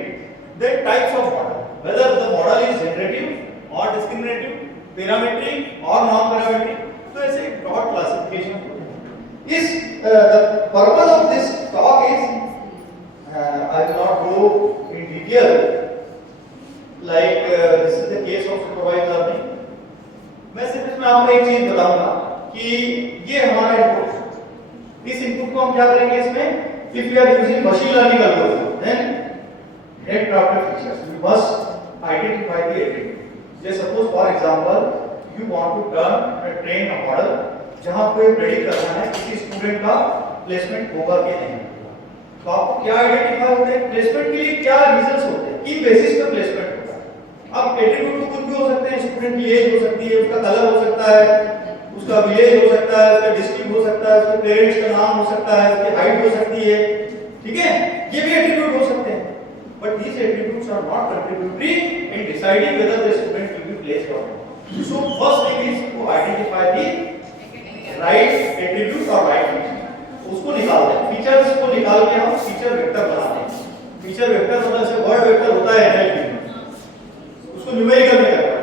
Then types of model, whether the model is generative or discriminative, parametric or non parametric, तो ऐसे ब्रॉड क्लासिफिकेशन होते हैं। इस the purpose of this talk is I will not go in detail like this is the case of supervised learning। मैं सिर्फ इसमें आपको एक चीज बताऊंगा कि ये हमारा इनपुट, इस इनपुट को हम क्या करेंगे इसमें, if we are using machine learning algorithm then head crafted features we must identify the attribute। just suppose for example you want to train a model जहां कोई प्रेडिक्ट करना है किसी स्टूडेंट का प्लेसमेंट होगा कि नहीं, तो आपको क्या आइडेंटिफाई होते हैं, प्लेसमेंट के लिए क्या रीजंस होते हैं, किन बेसिस पर प्लेसमेंट। अब एट्रिब्यूट तो कुछ भी हो सकते हैं, स्टूडेंट की एज हो सकती है, उसका कलर हो सकता है, उसका विलेज हो सकता है, उसका डिस्ट्रिक्ट हो सकता है, उसके पेरेंट्स का नाम हो सकता है, उसकी हाइट हो सकती है, ठीक है, ये भी एट्रीब्यूट हो सकते हैं, but these attributes are not contributory in deciding whether the student will be placed or not. So first thing is to identify the right attribute or right feature, उसको निकालते हैं, फीचर्स को निकाल के हम फीचर वेक्टर बनाते हैं। फीचर वेक्टर मतलब जैसे वर्ड वेक्टर होता है एनएलपी में, उसको न्यूमेरिकल में करते हैं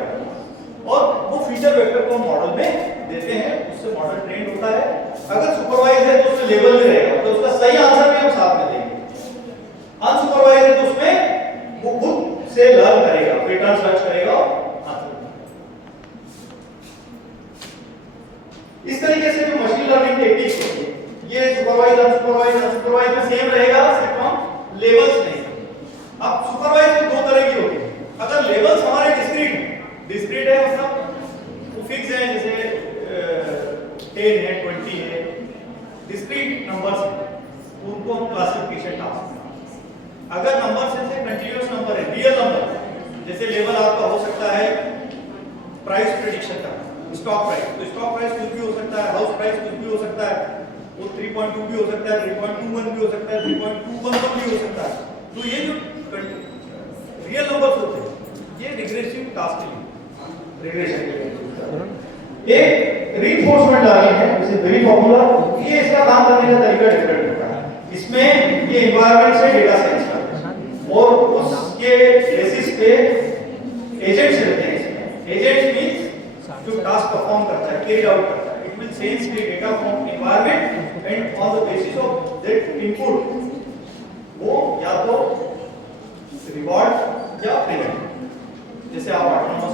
और वो फीचर वेक्टर को हम मॉडल में देते हैं, उससे मॉडल ट्रेन होता है। अगर सुपरवाइज है तो उसमें लेबल भी रहेगा, तो उसका सही आंसर भी हम साथ में देंगे। अनसुपरवाइज है तो उसमें वो खुद से लर्न करेगा, पैटर्न सर्च करेगा आंसर। इस तरीके से जो मशीन लर्निंग टेक्निक्स होती है, ये सुपरवाइज अनसुपरवाइज में सेम रहेगा, सिर्फ हम लेबल्स नहीं। अब सुपरवाइज में दो तरह की होती है। अगर लेबल्स हमारे डिस्क्रीट है मतलब वो फिक्स है, जैसे 10 है 20 है, डिस्क्रीट नंबर्स हैं, उनको हम क्लासिफिकेशन टास्क। अगर नंबर से कंटीन्यूअस नंबर है, रियल नंबर, जैसे लेवल आपका हो सकता है प्राइस प्रेडिक्शन का, स्टॉक प्राइस, तो स्टॉक प्राइस कुछ भी हो सकता है, हाउस प्राइस कुछ भी हो सकता है, वो 3.2 भी हो सकता है, 3.21 भी हो सकता है, 3.211 भी हो सकता है। तो ये जो रियल नंबर्स होते हैं, ये रिग्रेसिव टास्क के लिए, रिग्रेशन के लिए। एक रीइंफोर्समेंट लर्निंग है, दिस इज वेरी पॉपुलर। ये इसका काम करने का तरीका डिफरेंट होता है। इसमें ये एनवायरनमेंट से डेटा सेंस और उसके बेसिस पे एजेंट्स रहते हैं। इसमें एजेंट्स मींस जो टास्क परफॉर्म करता है, कैरी आउट करता है। It will sense the data from environment and on the basis of that input वो या तो रिवॉर्ड या पेनल्टी। जैसे आप autonomous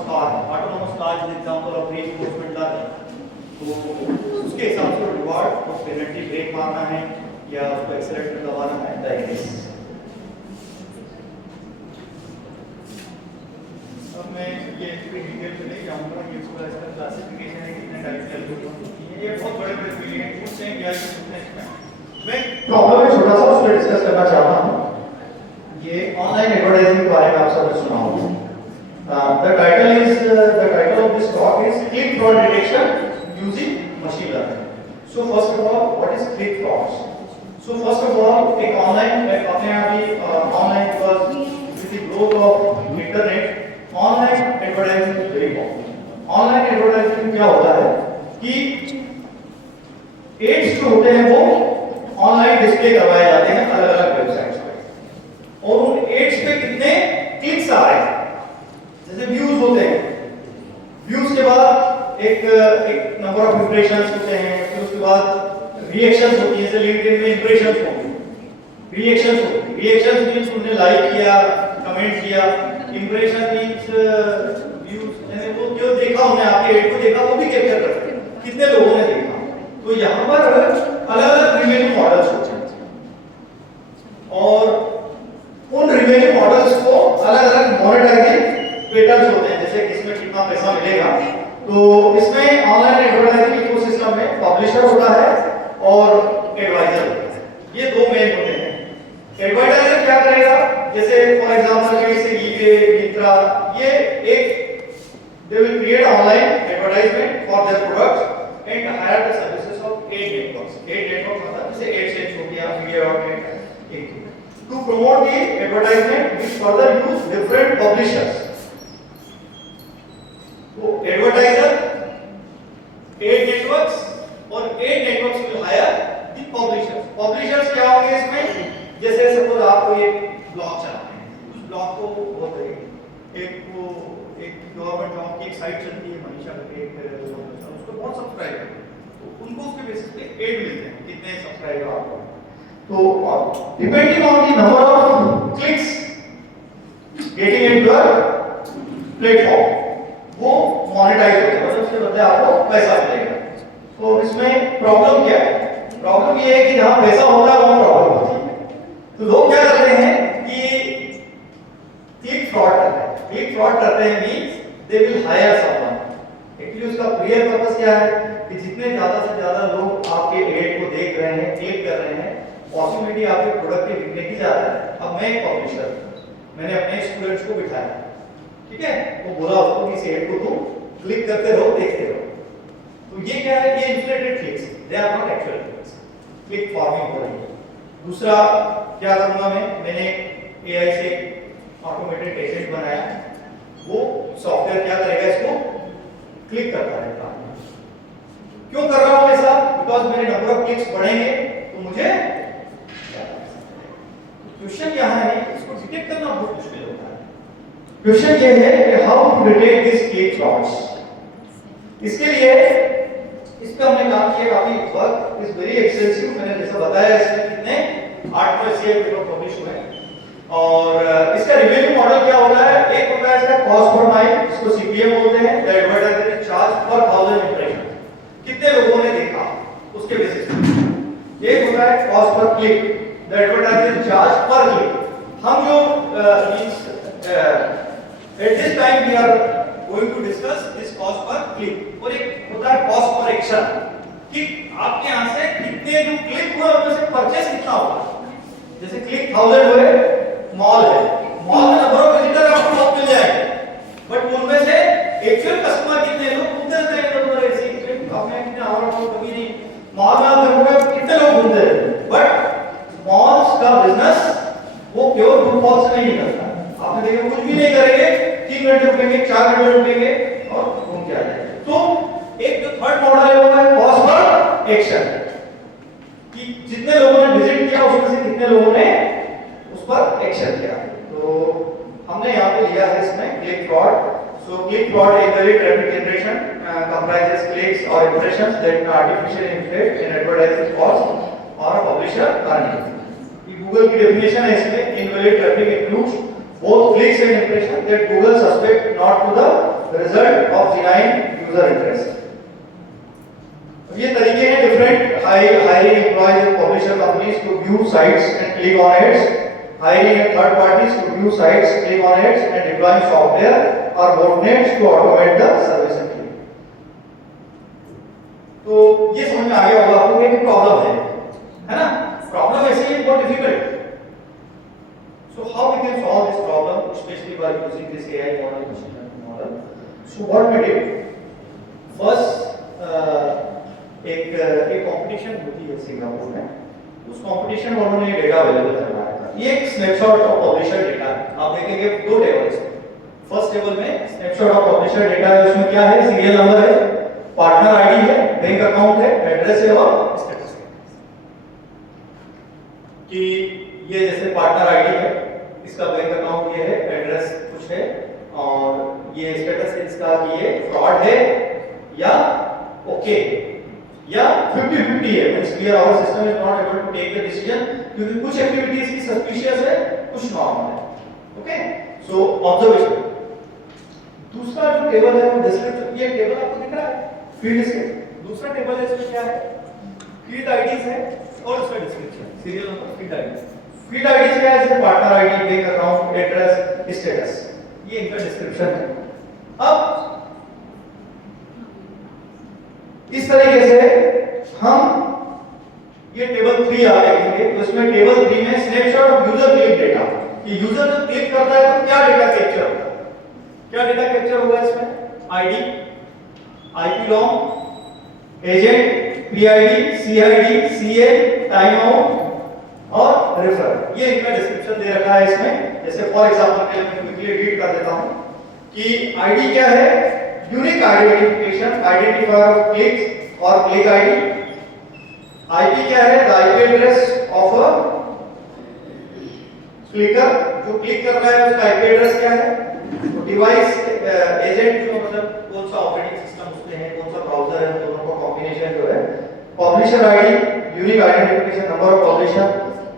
car is example of reinforcement learning, तो उसके हिसाब से रिवॉर्ड और पेनल्टी ब्रेक मारना है या उसको एक्सेलरेटर दबाना है, लाइक दिस। अब मैं ये इतनी डिटेल में नहीं जाऊंगा, ये पूरा इसका क्लासिफिकेशन है, कितने टाइप के एल्गोरिथम होती है, ये बहुत बड़े फील्ड है, पूछते हैं क्या पूछते हैं। मैं प्रॉब्लम में छोटा सा उसको डिस्कस करना चाहता हूं। ये ऑनलाइन एडवर्टाइजिंग के बारे में आप सबने सुना होगा। The title of this talk is click fraud detection using machine learning. So first of all what is click fraud? So first of all एक ऑनलाइन, अपने आप ही online because with the growth of internet online advertising is very popular. Online advertising में क्या होता है कि एड्स जो होते हैं वो ऑनलाइन डिस्प्ले करवाए जाते हैं अलग-अलग वेबसाइट्स पे, और उन एड्स पे कितने क्लिक्स आ रहे हैं, जैसे व्यूज होते हैं, व्यूज के बाद एक नंबर ऑफ इंप्रेशंस होते हैं, फिर उसके बाद रिएक्शंस होती हैं, जैसे लिंक्डइन में इंप्रेशंस होंगे, रिएक्शंस होते हैं। रिएक्शंस मींस उन्होंने लाइक किया, कमेंट किया, इंप्रेशन मींस व्यूज, यानी वो जो देखा उन्होंने आपके एड को देखा वो भी कैप्चर करते हैं, कितने लोगों ने देखा। तो यहाँ पर अलग-अलग रिवेन्यू मॉडल्स होते हैं और उन रिवेन्यू मॉडल्स को अलग-अलग मोनेटाइजिंग पैटर्न्स होते हैं, जैसे किसमें कितना पैसा मिलेगा। तो इसमें ऑनलाइन एडवर्टाइजिंग इकोसिस्टम में पब्लिशर होता है और एडवाइजर होता है, ये दो मेन होते हैं। एडवर्टाइजर क्या करेगा, जैसे फॉर एग्जांपल जैसे eBay, Myntra, ये एक they will create online advertisement for their products and hire the services of ad networks. Ad network मतलब जैसे एडसेंस हो गया, Media net, to promote the advertisement which further use different publishers. तो advertiser, ad networks और ad networks will hire the publishers. Publishers क्या होंगे इसमें, जैसे सपोज आप कोई एक ब्लॉग चलाते हैं, उस ब्लॉग को बहुत एक गवर्नमेंट जॉब की एक साइट चलती है, मनीषा करके एक, उसको बहुत सब्सक्राइबर है, तो उनको उसके बेसिस पे एड मिलते हैं, कितने सब्सक्राइबर आपको। तो depending on the number of clicks getting into your platform, वो मोनेटाइज होता है, मतलब उसके बदले आपको पैसा मिलेगा। तो इसमें प्रॉब्लम क्या है? प्रॉब्लम ये है कि जहां पैसा होता है वहां प्रॉब्लम होती है। तो लोग क्या करते हैं कि क्लिक फ्रॉड करते हैं। क्लिक फ्रॉड करते हैं means they will hire someone. Actually उसका रियल पर्पस क्या है कि जितने ज्यादा से ज्यादा लोग आपके एड को देख रहे हैं, क्लिक कर रहे हैं, पॉसिबिलिटी आपके प्रोडक्ट की बिकने की ज्यादा है। अब मैं एक पब्लिशर, मैंने अपने स्टूडेंट्स को बिठाया, ठीक है, वो बोला उसको कि इस एड को तुम क्लिक करते रहो, देखते रहो। तो ये क्या है, ये inflated clicks, they are not actual clicks, click farming हो रही है। दूसरा क्या करूंगा मैंने एआई से ऑटोमेटेड टेक्स्ट बनाया, वो सॉफ्टवेयर क्या करेगा, इसको क्लिक करता रहेगा। क्यों कर रहा हूं ऐसा? बिकॉज मेरे नंबर ऑफ क्लिक्स बढ़ेंगे तो मुझे क्वेश्चन यहाँ है, इसको डिटेक्ट करना बहुत मुश्किल होता है। क्वेश्चन ये है कि how to detect this click frauds. इसके लिए इस पे हमने काम किया काफी वर्क इज वेरी एक्सटेंसिव। मैंने जैसा बताया इसमें कितने 8 पेपर पब्लिश हुए और इसका रिवेन्यू मॉडल क्या होता है? एक होता है इसका कॉस्ट पर माइल, जिसको सीपीएम बोलते हैं, द एडवर्टाइजर चार्ज पर 1000 इंप्रेशन, कितने लोगों ने देखा उसके बेसिस पे। एक होता है cost per click, the advertiser charge per click. हम जो at this time we are going to discuss this cost per click. और एक होता है कॉस्ट पर एक्शन, कि आपके यहां से कितने जो क्लिक हुए उनमें से परचेस कितना हुआ। जैसे क्लिक 1000 हुए, मॉल है, मॉल में नंबर ऑफ विजिटर आपको बहुत मिल जाएंगे, बट उनमें से एक्चुअल कस्टमर कितने लोग घूमते रहते हैं इधर उधर, ऐसे आपने कितने और कभी नहीं मॉल में आप देखोगे कितने लोग घूमते रहते हैं, बट मॉल्स का बिजनेस वो प्योर फुटफॉल से नहीं निकलता। आपने देखा कुछ भी नहीं करेंगे, 3 घंटे रुकेंगे, 4 घंटे रुकेंगे और घूम के आ जाएंगे। तो एक जो थर्ड मॉडल है वो है कॉस्ट पर एक्शन, कि जितने लोगों ने विजिट किया उसमें से कितने लोगों ने उस पर एक्शन किया। तो हमने यहाँ पे लिया है इसमें click fraud. So click fraud is very traffic generation comprises clicks or impressions that artificially inflate in advertising cost or a publisher earning. ये Google की definition है इसमें, invalid traffic includes both clicks and impressions that Google suspect not to the result of genuine user interest. ये तरीके हैं different hiring employees and publisher companies to view sites and click on ads, hiring and third parties to view sites, click on ads and deploying software or botnets to automate the service and click. तो ये समझ में आ गया होगा आपको कि प्रॉब्लम है ना? प्रॉब्लम ऐसे ही बहुत difficult. So how we can solve this problem, especially by using this AI model, machine learning model? So what we did, first एक कंपटीशन होती है सिंगापुर में, उस कंपटीशन में उन्होंने डेटा अवेलेबल करवाया था। ये एक स्नैपशॉट ऑफ पब्लिशर डेटा है। आप देखेंगे 2 टेबल्स हैं। फर्स्ट टेबल में स्नैपशॉट ऑफ पब्लिशर डेटा है, उसमें क्या है, सीरियल नंबर है, पार्टनर आईडी है, बैंक अकाउंट है, एड्रेस है और स्टेटस है। कि ये जैसे पार्टनर आईडी है, इसका बैंक अकाउंट ये है, एड्रेस कुछ है और ये स्टेटस है इसका कि ये फ्रॉड है या ओके या 50-50 है, means clear our system is not able to take the decision, क्योंकि कुछ एक्टिविटीज की सस्पिशियस है, कुछ नॉर्मल है। Okay, so observation. दूसरा जो टेबल है वो डिस्क्रिप्शन, ये टेबल आपको दिख रहा है फील्ड्स के। दूसरा टेबल है, इसमें क्या है, फील्ड आईडीज है और उसका description, serial number, field ID. Field IDs क्या है, जैसे partner ID, bank account, address, status, ये इनका डिस्क्रिप्शन है। अब इस तरीके से हम ये टेबल 3 आ जाएंगे, तो इसमें टेबल 3 में snapshot of user click data, कि यूजर जब क्लिक करता है तो क्या डेटा कैप्चर होता है, क्या डेटा कैप्चर होगा इसमें, ID, IP long, agent, PID, CID, CA, time out और रेफर। ये इनका डिस्क्रिप्शन दे रखा है इसमें। जैसे फॉर एग्जांपल मैं क्विकली रीड कर देता हूं कि आईडी क्या है, unique identification, identifier of clicks और क्लिक आईडी। आईपी क्या है, the IP address of a clicker, जो क्लिक कर रहा है उसका आईपी एड्रेस क्या है। डिवाइस एजेंट जो मतलब कौन सा ऑपरेटिंग सिस्टम उसमें है, कौन सा ब्राउज़र है, दोनों का कॉम्बिनेशन जो है। Publisher ID, unique identification, number of publisher,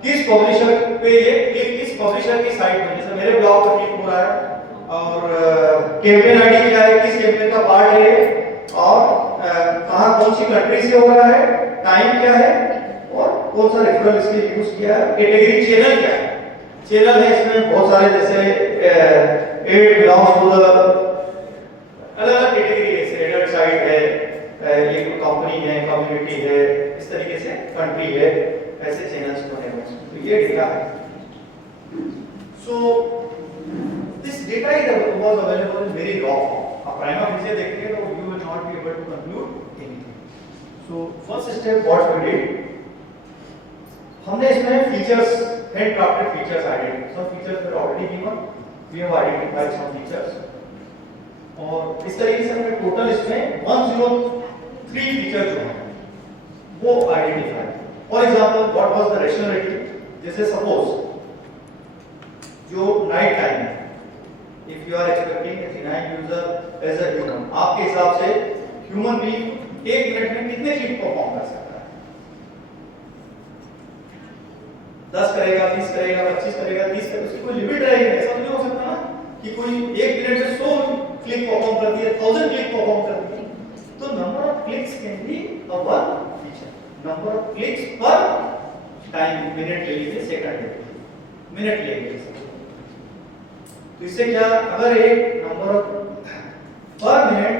किस पब्लिशर पे ये क्लिक, किस पब्लिशर की साइट में, जैसे मेरे ब्लॉग पर क्लिक हो रहा है। और कैंपेन आईडी क्या है, किस कैंपेन का पार्ट है और कहां कौन सी कंट्री से हो रहा है, टाइम क्या है और कौन सा रेफरल इसके यूज किया है। कैटेगरी चैनल क्या है, चैनल है इसमें बहुत सारे, जैसे एड बिलोंग्स टू द अलग-अलग कैटेगरी है, जैसे एडल्ट साइट है, ये कोई कंपनी है, कम्युनिटी है, इस तरीके से कंट्री है, ऐसे चैनल्स बने हुए हैं। तो ये डेटा है। सो this data was available in very raw form. आप प्राइमा फेसिया देखेंगे तो you will not be able to conclude anything. So first step what we did, हमने इसमें features handcrafted features identified. Some features were already given. We have identified some features. और इस तरीके से हमने टोटल इसमें 103 फीचर जो हैं वो identify. For example what was the rationality. जैसे सपोज जो नाइट टाइम है, if you are expecting a final user as a human, आपके हिसाब से ह्यूमन बीइंग 1 मिनट में कितने क्लिक परफॉर्म कर सकता है? 10 करेगा, 20 करेगा, 25 करेगा, 30 करेगा, उसकी कोई लिमिट रहेगी? ऐसा तो नहीं हो सकता ना कि कोई 1 मिनट में 100 क्लिक परफॉर्म कर दिया, 1000 क्लिक परफॉर्म कर दिया. तो number of clicks can be a one feature. Number of clicks पर टाइम, मिनट ले लीजिए, सेकंड ले लीजिए, मिनट ले लीजिए. तो इससे क्या, अगर एक नंबर ऑफ पर मिनट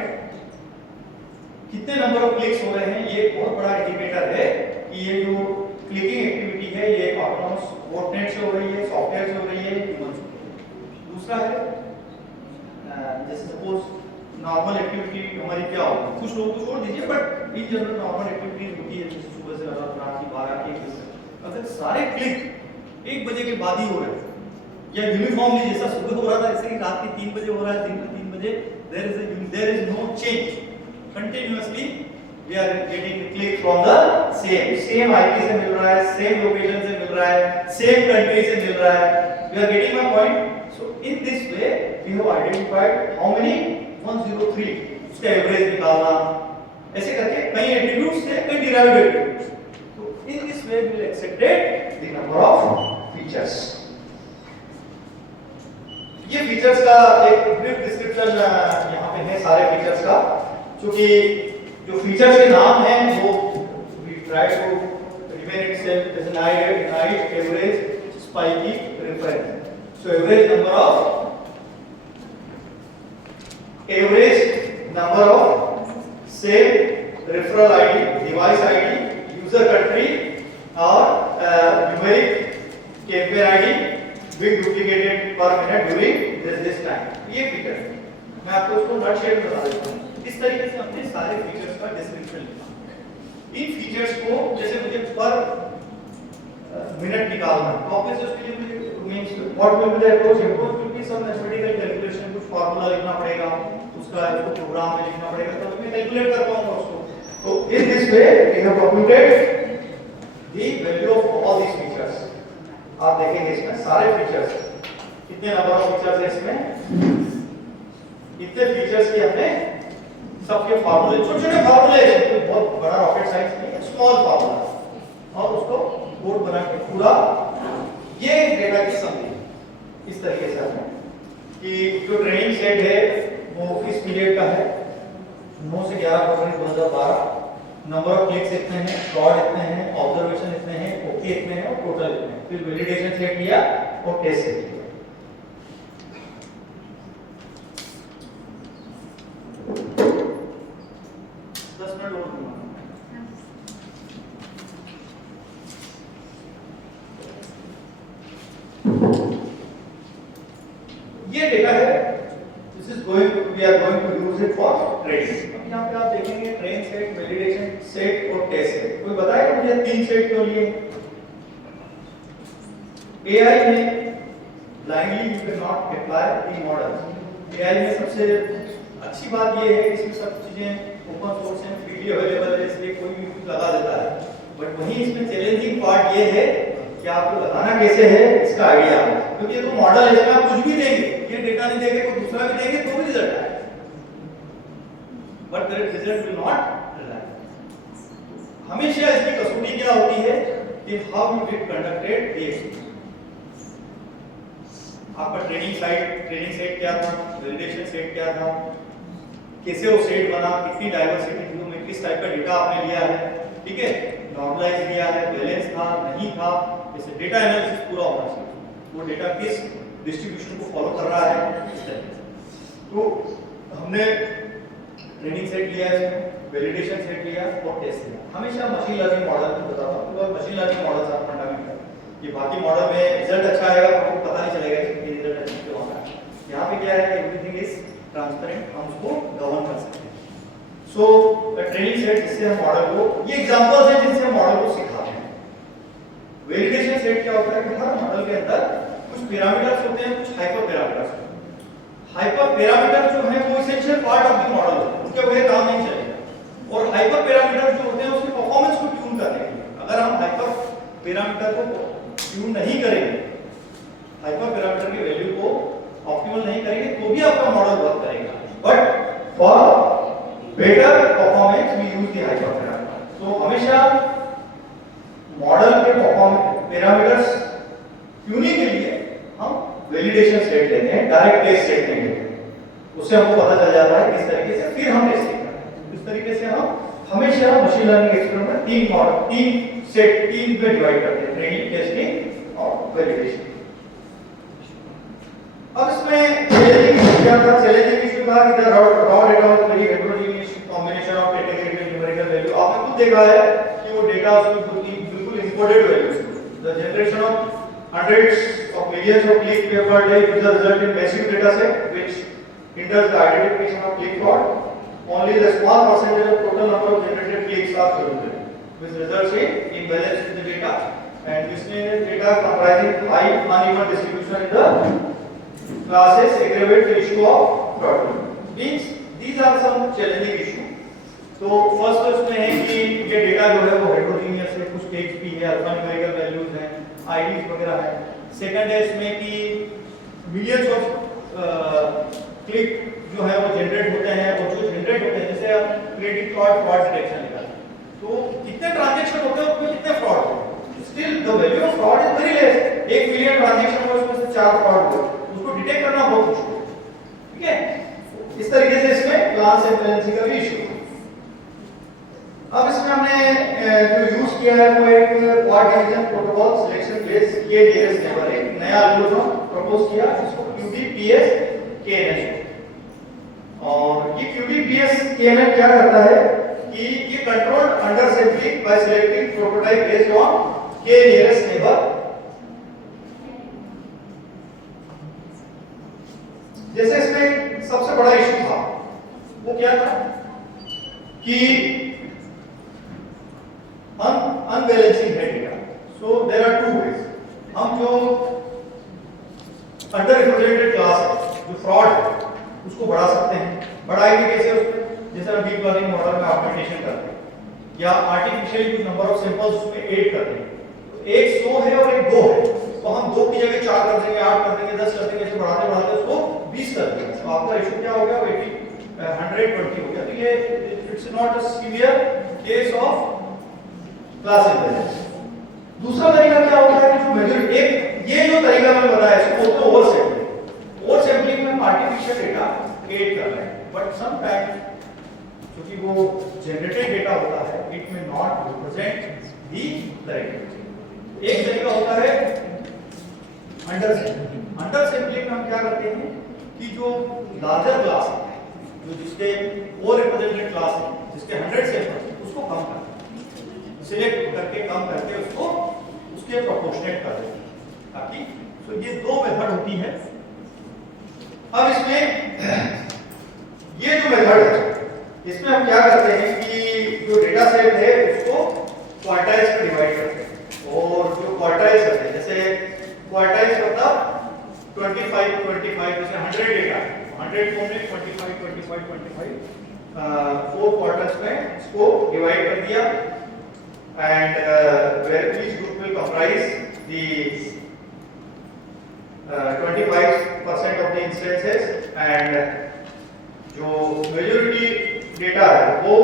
कितने नंबर ऑफ क्लिक्स हो रहे हैं, ये एक बहुत बड़ा इंडिकेटर है कि ये जो क्लिकिंग एक्टिविटी है ये ऑटोनॉमस बोटनेट से हो रही है, सॉफ्टवेयर से हो रही है, ह्यूमन से. दूसरा है जैसे सपोज नॉर्मल एक्टिविटी हमारी क्या होगी, कुछ लोगों को छोड़ दीजिए, but in general normal activities होती है जैसे सुबह से रात की 12 की 1 बजे. अगर सारे क्लिक 1 बजे के बाद ही हो रहे हैं या यूनिफॉर्मली जैसा सुबह हो रहा था ऐसे ही रात के 3 बजे हो रहा है, दिन में 3 बजे, there is no change. Continuously we are getting click from the same IP से मिल रहा है, सेम लोकेशन से मिल रहा है, सेम कंट्री से मिल रहा है. We are getting my point. So in this way we have identified how many 103, उसका एवरेज निकालना, ऐसे करके कई एट्रीब्यूट्स थे, कई डिराइव्ड एट्रीब्यूट्स. तो in this way we will accepted the number of features. ये फीचर्स का एक ब्रीफ डिस्क्रिप्शन यहाँ पे है सारे फीचर्स का. क्योंकि जो फीचर्स के नाम हैं वो we try to remain itself as night average spiky reference. So average number of save referral ID, device ID, user country और numeric campaign ID being duplicated per minute during this time. ये feature मैं आपको उसको note share बता देता हूँ. इस तरीके से हमने सारे फीचर्स का डिस्क्रिप्शन लिखा. इन फीचर्स को जैसे मुझे पर मिनट निकालना है, तो ऑब्वियसली उसके लिए मुझे means what will be the approach. Approach will be some mathematical calculation, कुछ फार्मूला लिखना पड़ेगा, उसका इसको प्रोग्राम में लिखना पड़ेगा, तब मैं कैलकुलेट कर पाऊंगा उसको. तो in this way we have computed the value of all this features. आप देखेंगे इसमें सारे फीचर्स, कितने नंबर ऑफ फीचर्स है इसमें, इतने फीचर्स की हमने सबके फार्मूले, छोटे छोटे फार्मूले, कोई बहुत बड़ा रॉकेट साइंस नहीं है, स्मॉल फार्मूला, और उसको कोड बना के पूरा ये डेटा की समरी इस तरीके से हमने कि जो ट्रेनिंग सेट है वो इस पीरियड का है 9 से 11 फरवरी 2012. नंबर ऑफ क्लिक्स इतने हैं, फ्रॉड इतने हैं, ऑब्जर्वेशन इतने हैं, ओके इतने हैं और टोटल इतने हैं. फिर वैलिडेशन सेट लिया और टेस्ट सेट लिया. ये डेटा है, this is going, we are going to use it for training. यहाँ पे आप देखेंगे ट्रेन सेट, वैलिडेशन सेट और टेस्ट सेट. कोई बताएगा मुझे 3 सेट क्यों लिए? एआई में blindly you can not apply the models. AI में सबसे अच्छी बात ये है कि इसमें सब चीजें ओपन सोर्स हैं, फ्रीली अवेलेबल है, इसलिए कोई भी कुछ लगा देता है. बट वहीं इसमें चैलेंजिंग पार्ट ये है कि आपको लगाना कैसे है इसका आइडिया, क्योंकि ये तो मॉडल है, इसमें आप कुछ भी देंगे, ये डेटा नहीं देंगे, कोई दूसरा भी देंगे तो भी रिजल्ट आएगा, but the result will not rely. हमेशा इसकी कसौटी क्या होती है कि how you get conducted the experiment. आपका ट्रेनिंग सेट क्या था, वैलिडेशन सेट क्या था, कैसे वो सेट बना, कितनी डाइवर्सिटी थी, में किस टाइप का डेटा आपने लिया है, ठीक है, नॉर्मलाइज लिया है, बैलेंस था नहीं था, जैसे डेटा एनालिसिस पूरा होना चाहिए, वो डेटा किस डिस्ट्रीब्यूशन को फॉलो कर रहा है इस तरीके से. तो हमने ट्रेनिंग सेट लिया है, वैलिडेशन सेट लिया और टेस्ट लिया. हमेशा मशीन लर्निंग मॉडल को बताता हूं, तो मशीन लर्निंग मॉडल का फंडामेंटल ये बाकी मॉडल में रिजल्ट अच्छा आएगा, आपको पता नहीं चलेगा कि रिजल्ट अच्छा क्यों आ रहा है. यहाँ पे क्या है, एवरीथिंग इज ट्रांसपेरेंट, हम उसको गवर्न कर सकते हैं. सो ट्रेनिंग सेट जिससे हम मॉडल को, ये एग्जांपल्स हैं जिनसे हम मॉडल को सिखाते हैं. वैलिडेशन सेट क्या होता है कि हर मॉडल के अंदर कुछ पैरामीटर्स होते हैं, कुछ हाइपर पैरामीटर्स होते हैं। हाइपर पैरामीटर जो है वो essential part of the model होते हैं, उनके बगैर काम नहीं चलेगा। और हाइपर पैरामीटर जो होते हैं उसकी परफॉर्मेंस को ट्यून करने के लिए, अगर हम हाइपर पैरामीटर को ट्यून नहीं करेंगे, हाइपर पैरामीटर की वैल्यू को ऑप्टिमल नहीं करेंगे, तो भी आपका मॉडल वर्क करेगा। But for better performance we use the hyper parameter. तो हमेशा मॉडल के परफॉर्मेंस पैरामीटर्स ट्यूनिंग के लिए हम वैलिडेशन सेट लेते हैं, डायरेक्ट टेस्ट सेट नहीं लेते हैं। उससे हमको पता चल जाता है किस तरीके से फिर हम टेस्टिंग करते हैं। इस तरीके से हम हमेशा मशीन लर्निंग एक्सपेरिमेंट तीन मॉडल, तीन सेट, तीन में डिवाइड करते हैं, ट्रेनिंग, टेस्टिंग और वैलिडेशन। अब इसमें चैलेंजिंग इशू क्या था? चैलेंजिंग इशू था कि raw data was very heterogeneous combination of category numerical value. आपने खुद देखा है कि वो डेटा उसमें बिल्कुल imported values. The generation of hundreds of millions of click per day will result in massive data set which hinders the identification of click fraud. Only the small percentage of total number of generated clicks are corrupted, which results in imbalance in the data and miscellaneous data comprising high uneven distribution in the classes aggravate the issue of fraud. Means these are some challenging issues. तो फर्स्ट उसमें है कि ये डेटा जो है वो हेटेरोजेनियस है, कुछ टेक्स्ट भी है, अल्फान्यूमेरिकल वैल्यूज हैं, आईडीज वगैरह है। सेकंड है इसमें कि मिलियंस ऑफ क्लिक जो है वो जनरेट होते हैं, और जो जनरेट होते हैं जैसे आप क्रेडिट कार्ड फ्रॉड डिटेक्शन निकालें तो कितने ट्रांजैक्शन होते हैं उसमें कितने फ्रॉड होते हैं, still the value of fraud is very less. 1 million transaction में उसमें से 4 फ्रॉड हुए, उसको डिटेक्ट करना बहुत मुश्किल है। ठीक है, इस तरीके से इसमें क्लास एम्बेलेंसिंग का भी इशू है। अब इसमें हमने जो यूज किया है वो एक quad division protocol selection base के नियरेस्ट नेबर, एक नया एल्गोरिथम प्रपोज किया जिसको QDPS KNN। और ये QDPS KNN क्या करता है कि ये control under sampling bye selecting prototype based on के नियरेस्ट नेबर। जैसे इसमें सबसे बड़ा इशू था वो क्या था कि unbalancing है data. So there are two ways। हम जो अंडर रिप्रेजेंटेड क्लास है, जो फ्रॉड है, उसको बढ़ा सकते हैं। बढ़ाएंगे कैसे उसमें? जैसे हम डीप लर्निंग मॉडल में ऑप्टिमाइजेशन करते हैं या आर्टिफिशियली कुछ नंबर ऑफ सैंपल्स उसमें ऐड करते हैं। तो एक 100 है और एक 2 है, तो हम 2 की जगह 4 कर देंगे, 8 कर देंगे, 10 कर देंगे, ऐसे बढ़ाते बढ़ाते उसको 20 कर देंगे। तो आपका रेशियो क्या हो गया? 120 हो गया। तो ये it's not a severe case of class imbalance. दूसरा तरीका क्या होता है कि जो मेजॉरिटी, एक ये जो तरीका मैंने बताया इसको बोलते हैं ओवर सैंपलिंग। ओवर सैंपलिंग में हम आर्टिफिशियल डेटा ऐड कर रहे हैं, बट सम टाइम क्योंकि वो जनरेटेड डेटा होता है, इट में नॉट रिप्रेजेंट दी करेक्ट। एक तरीका होता है अंडर सैंपलिंग। अंडर सैंपलिंग में हम क्या करते हैं कि जो लार्जर क्लास है, जो जिसके ओवर रिप्रेजेंटेड क्लास है, जिसके 100 सैंपल्स, उसको कम करते हैं, सिलेक्ट करके कम करके उसको उसके प्रोपोर्शनेट कर देते हैं ताकि। तो ये 2 मेथड होती है। अब इसमें ये जो मेथड है इसमें हम क्या करते हैं कि जो डेटा सेट है उसको क्वार्टाइल्स में डिवाइड करते हैं, और जो क्वार्टाइल्स करते हैं, जैसे क्वार्टाइल्स मतलब 25 25, जैसे 100 डेटा 100 को हमने 25 25 25 4 क्वार्टर्स में इसको डिवाइड कर दिया। And where each group will comprise the 25% of the instances, and जो majority data है वो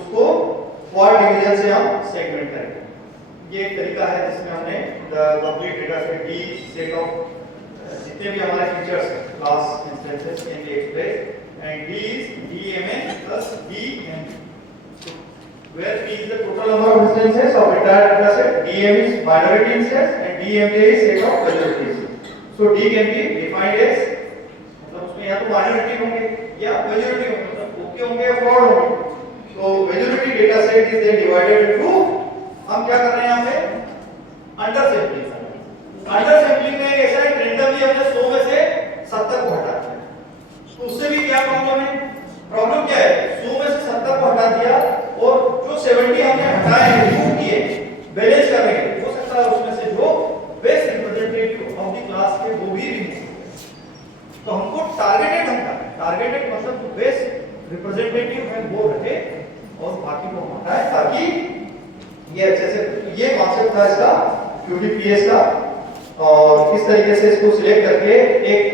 उसको क्वाड डिवीजन से हम सेगमेंट करेंगे। ये एक तरीका है जिसमें हमने the complete data set D set of जितने भी हमारे फीचर्स हैं class instances can be expressed, and D is DMN plus DMN, where P is the total number of instances of entire data set, DM is binary instance, and DMA is set of majorities. So D can be defined as, मतलब उसमें या तो binary होंगे या majority होंगे, मतलब ओके होंगे या फ्रॉड होंगे। तो majority data set is then divided into, हम क्या कर रहे हैं यहाँ पे? Under sampling. अंडर सैंपलिंग में ऐसा है रैंडमली हमने 100 में से 70 को हटा दिया। तो उससे भी क्या प्रॉब्लम है? प्रॉब्लम क्या है? 100 में से 70 को हटा दिया और जो 70 हमने हटाए, रिमूव किए, बैलेंस कर रहे हैं, हो सकता है उसमें से जो टारगेटेड मतलब जो बेस्ट रिप्रेजेंटेटिव है वो रहे और बाकी को हटाए, ताकि ये अच्छे से, ये कॉन्सेप्ट था इसका QTPS का। और किस तरीके से इसको सिलेक्ट करके एक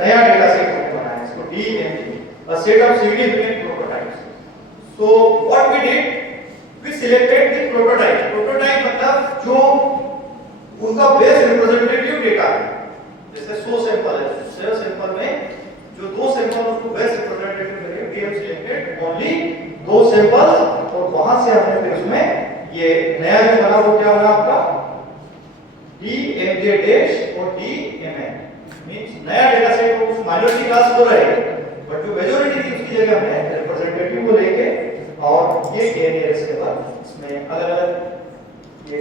नया डेटा सेट बनाया, इसको DMG, a set of significant prototypes. So what we did, we selected the prototype. Prototype मतलब जो उनका बेस्ट रिप्रेजेंटेटिव डेटा है, जैसे 100 सैंपल है, 100 सैंपल में जो 2 सैंपल उसको बेस्ट रिप्रेजेंटेटिव मिले, we have selected only 2 सैंपल, और वहां से हमने फिर उसमें ये नया जो बना वो क्या बना आपका DMJ डैश और DMN, मींस नया डेटा सेट, वो उस माइनॉरिटी क्लास को रहे, बट जो मेजॉरिटी थी उसकी जगह हमने रिप्रेजेंटेटिव को लेके और ये एरियाज के बाद इसमें अलग-अलग ये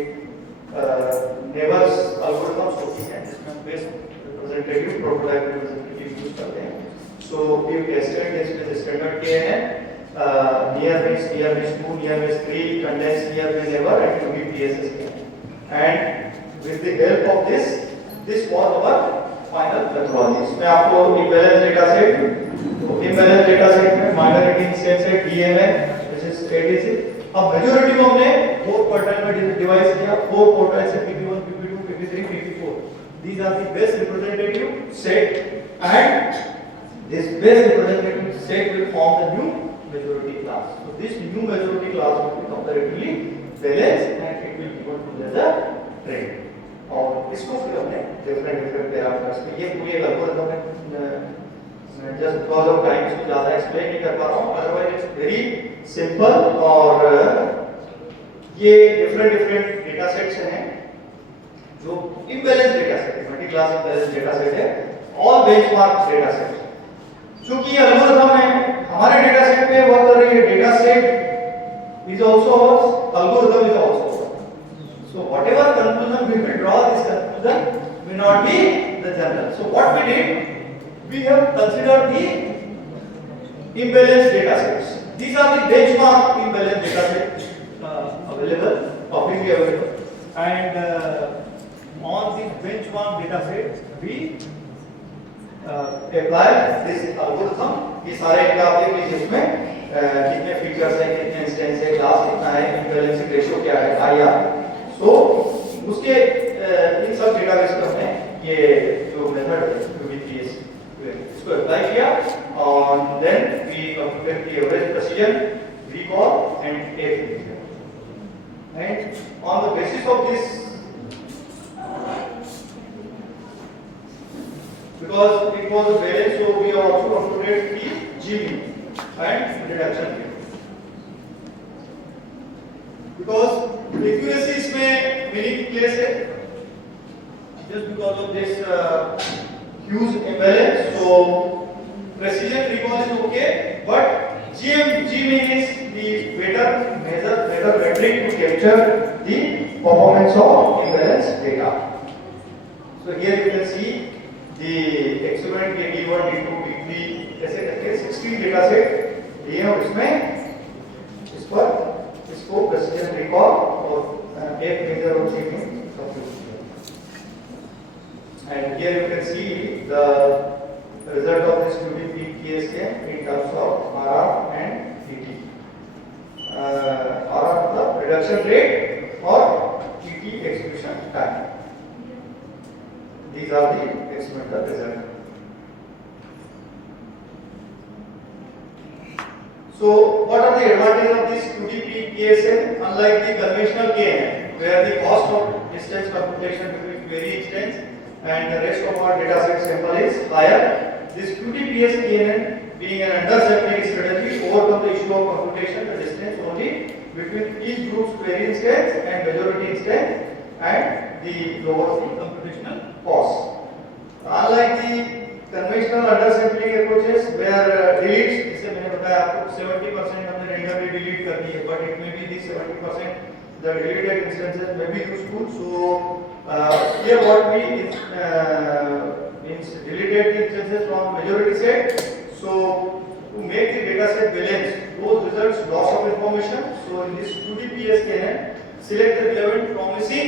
नेबर्स एल्गोरिथम्स होती हैं जिसमें हम best representative prototype representative use करते हैं। So we tested this with standard KNN, near miss 2, near miss 3, condense near miss never, and QTPS, and with the help of this was our final methodology। इसमें आपको imbalance data set, तो imbalance data set में minority instance है DMN, which is 86। अब मेजॉरिटी को हमने 4 क्वार्टाइल में डिवाइड किया, 4 क्वार्टाइल से PP1, PP2, PP3, PP4। These are the best representative set, and this best representative set will form the new majority class. So this new majority class will be comparatively balanced and it will give to the trend. और इसको फिर हमने different parameters पे, ये पूरी एल्गोरिथम है, just because of time इसको ज्यादा एक्सप्लेन नहीं कर पा रहा हूँ, अदरवाइज इट्स वेरी सिंपल। और ये डिफरेंट डेटा सेट्स हैं जो इम्बैलेंस डेटा सेट है, multi class imbalance data set है, ऑल बेंचमार्क डेटा सेट। क्योंकि ये एल्गोरिथम है हमारे डेटा सेट पे वर्क कर रही है, data set is also hours, algorithm is also. So whatever conclusion we will draw, this conclusion may not be the general. So what we did, we have considered the imbalance data sets. These are the benchmark imbalance data sets available, publicly available, and on these benchmark data sets we apply this algorithm। ये सारे ग्राफ देख लीजिए, इसमें कितने फीचर्स हैं, कितने इंस्टेंस है, क्लास कितना है, इम्बैलेंस रेशियो क्या है, IR। तो उसके इन सब डेटाबेस पर हमने ये जो मेथड है QTPS इसको अप्लाई किया, और then we computed the average precision, recall and F, and on the basis of this, because it was a balance, so we also computed the GB and reduction rate, because accuracy इसमें मेरी केस है, just because of this huge imbalance, so precision recall is okay, but G is the better metric to capture the performance of imbalance data. So here you can see the experiment के D1, D2, D3 ऐसे करके 16 data set दिए हैं, और इसमें इस पर इसको precision recall और एक मेजर और G में कंप्यूट किया। And here you can see the result of this QTPS in terms of RR and TT। RR मतलब reduction rate और TT execution time। These are the experimental results। So what are the advantages of this QTPS? Unlike the conventional KNN, where the cost of distance computation between query instance and the rest of our data set sample is higher, this QTPS KNN, being an undersampling strategy, overcome the issue of computation the distance only between each group's query instance and majority instance, and the lowers the computational cost. Unlike the conventional undersampling approaches, where deletes, जैसे मैंने बताया आपको 70% हमने randomly delete कर दी है, but it may be the 70% the deleted instances may be useful. So here what we means deleted the instances from majority set. So to make the data set balanced, those results loss of information. So in this QTPS KNN, select the relevant promising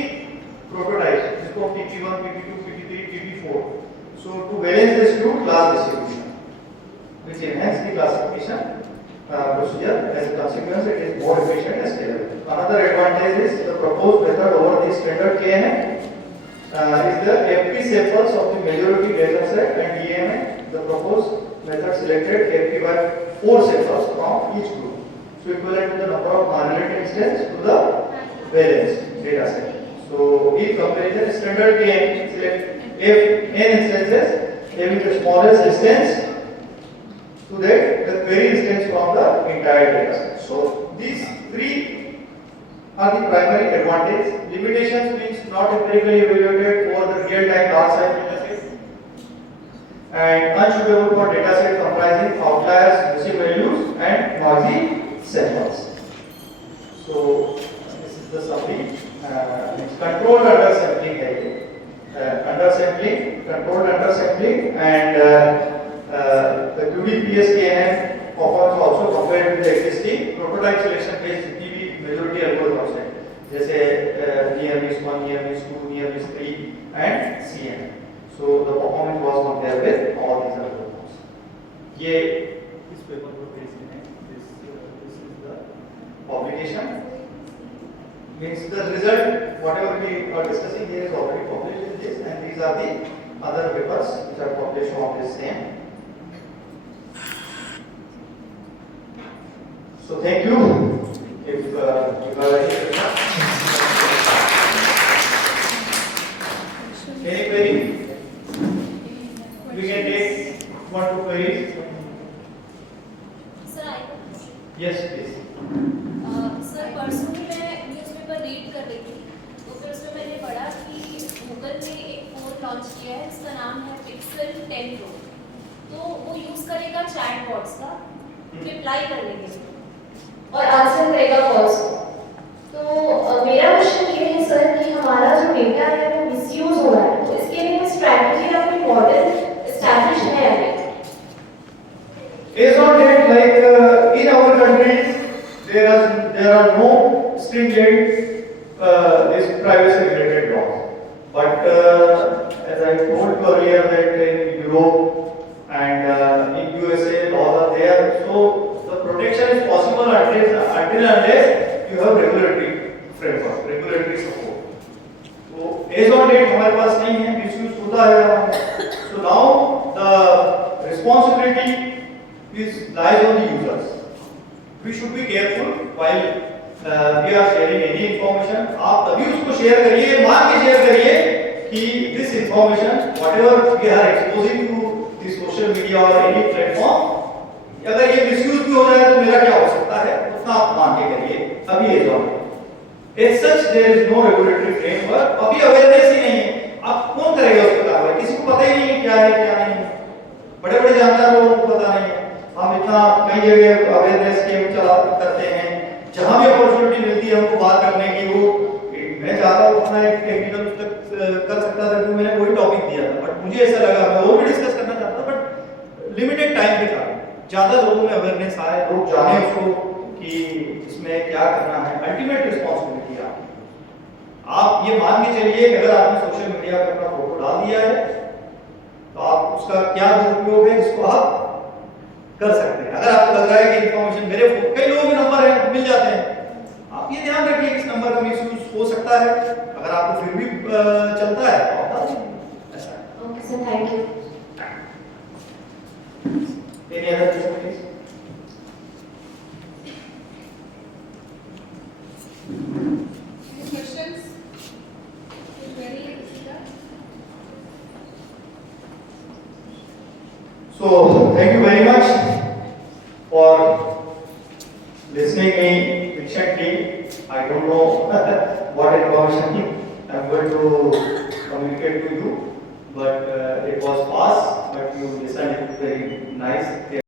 prototypes. जिसको PP1, PP2, PP3, PP4. So to balance the skewed class distribution, automation procedure. As a consequence, it is more efficient and scalable. Another advantage is the proposed method over the standard KNN is the FP samples of the majority data set, and DMN, the proposed method selected FP by 4 samples from each group. So equivalent to the number of non-related instances to the variance data set. So each comparison standard KN select if n instances having the smallest distance to that the query instance from the entire data set. So these three are the primary advantages. Limitations means not empirically evaluated for the real-time large size data set and unsuitable for data set comprising outliers, missing values and noisy samples. So this is the summary. Controlled undersampling है ये. Undersampling, controlled undersampling, and the QDPSKNN performs also compared with the existing prototype selection based जितनी भी majority algorithms हैं, जैसे near-miss 1, near-miss 2, near-miss 3, and CNN. So the performance was compared with all these algorithms. ये इस पेपर को भेजने हैं. This is the publication. Means the result, whatever we are discussing here is already published in this, and these are the other papers which are published on this same. So thank you. If you have any query, we can take 1 to 2 queries. Sir I question Yes, please. Sir परसों ही मैं newspaper read कर रही थी, तो फिर उसमें मैंने पढ़ा कि गूगल ने एक फ़ोन लॉन्च किया है जिसका नाम है पिक्सल 10 प्रो। तो वो यूज़ करेगा चैटबॉट्स का, रिप्लाई करने के लिए और आंसर करेगा कॉल्स को। तो मेरा क्वेश्चन ये है सर कि हमारा जो डेटा है वो मिसयूज हो रहा है, तो इसके लिए कोई स्ट्रैटेजी या कोई मॉडल एस्टैब्लिश है अभी? As on date, like in our countries, there are no stringent this privacy related laws. But as I told you earlier, that in Europe and in USA laws are there, so the protection is possible until unless you have regulatory framework, regulatory support. So as on date हमारे पास नहीं है, misuse होता है. So now the responsibility lies on the users. We should be careful while we are sharing any information. आप तभी उसको शेयर करिए, मान के शेयर करिए कि this information, whatever we are exposing to the social media or any platform, अगर ये misuse भी हो जाए तो मेरा क्या हो सकता है, उतना आप मान के करिए. अभी ये जो as such there is no regulatory framework. अभी awareness ही नहीं है. अब कौन करेगा उस पर कार्रवाई? किसी को पता ही नहीं है क्या है क्या नहीं है. बड़े-बड़े जानकार लोगों को पता नहीं है. हम इतना कई जगह अवेयरनेस कैंप चला करते हैं, जहां भी अपॉर्चुनिटी मिलती है हमको बात करने की. वो मैं चाहता हूँ अपना एक टेक्निकल तक कर सकता था कि मैंने कोई टॉपिक दिया था, बट मुझे ऐसा लगा मैं वो भी डिस्कस करना चाहता, बट लिमिटेड टाइम के कारण ज्यादा लोगों में अवेयरनेस आए, लोग जाने उसको कि इसमें क्या करना है. अल्टीमेट रिस्पॉन्सिबिलिटी है आप ये मान के चलिए कि अगर आपने सोशल मीडिया पर अपना फोटो डाल दिया है तो आप उसका क्या दुरुपयोग है इसको आप कर सकते हैं. अगर आपको लग रहा है कि इंफॉर्मेशन मेरे कई लोगों के नंबर है मिल जाते हैं, आप ये ध्यान रखिए कि इस नंबर का मिसयूज हो सकता है. अगर आपको फिर भी चलता है तो आप डाल दीजिए. ऐसा है. Okay sir, thank you. Any other question please? Any questions? Very So thank you very much for listening me patiently. I don't know what information I'm going to communicate to you, but it was fast, but you listened it very nice.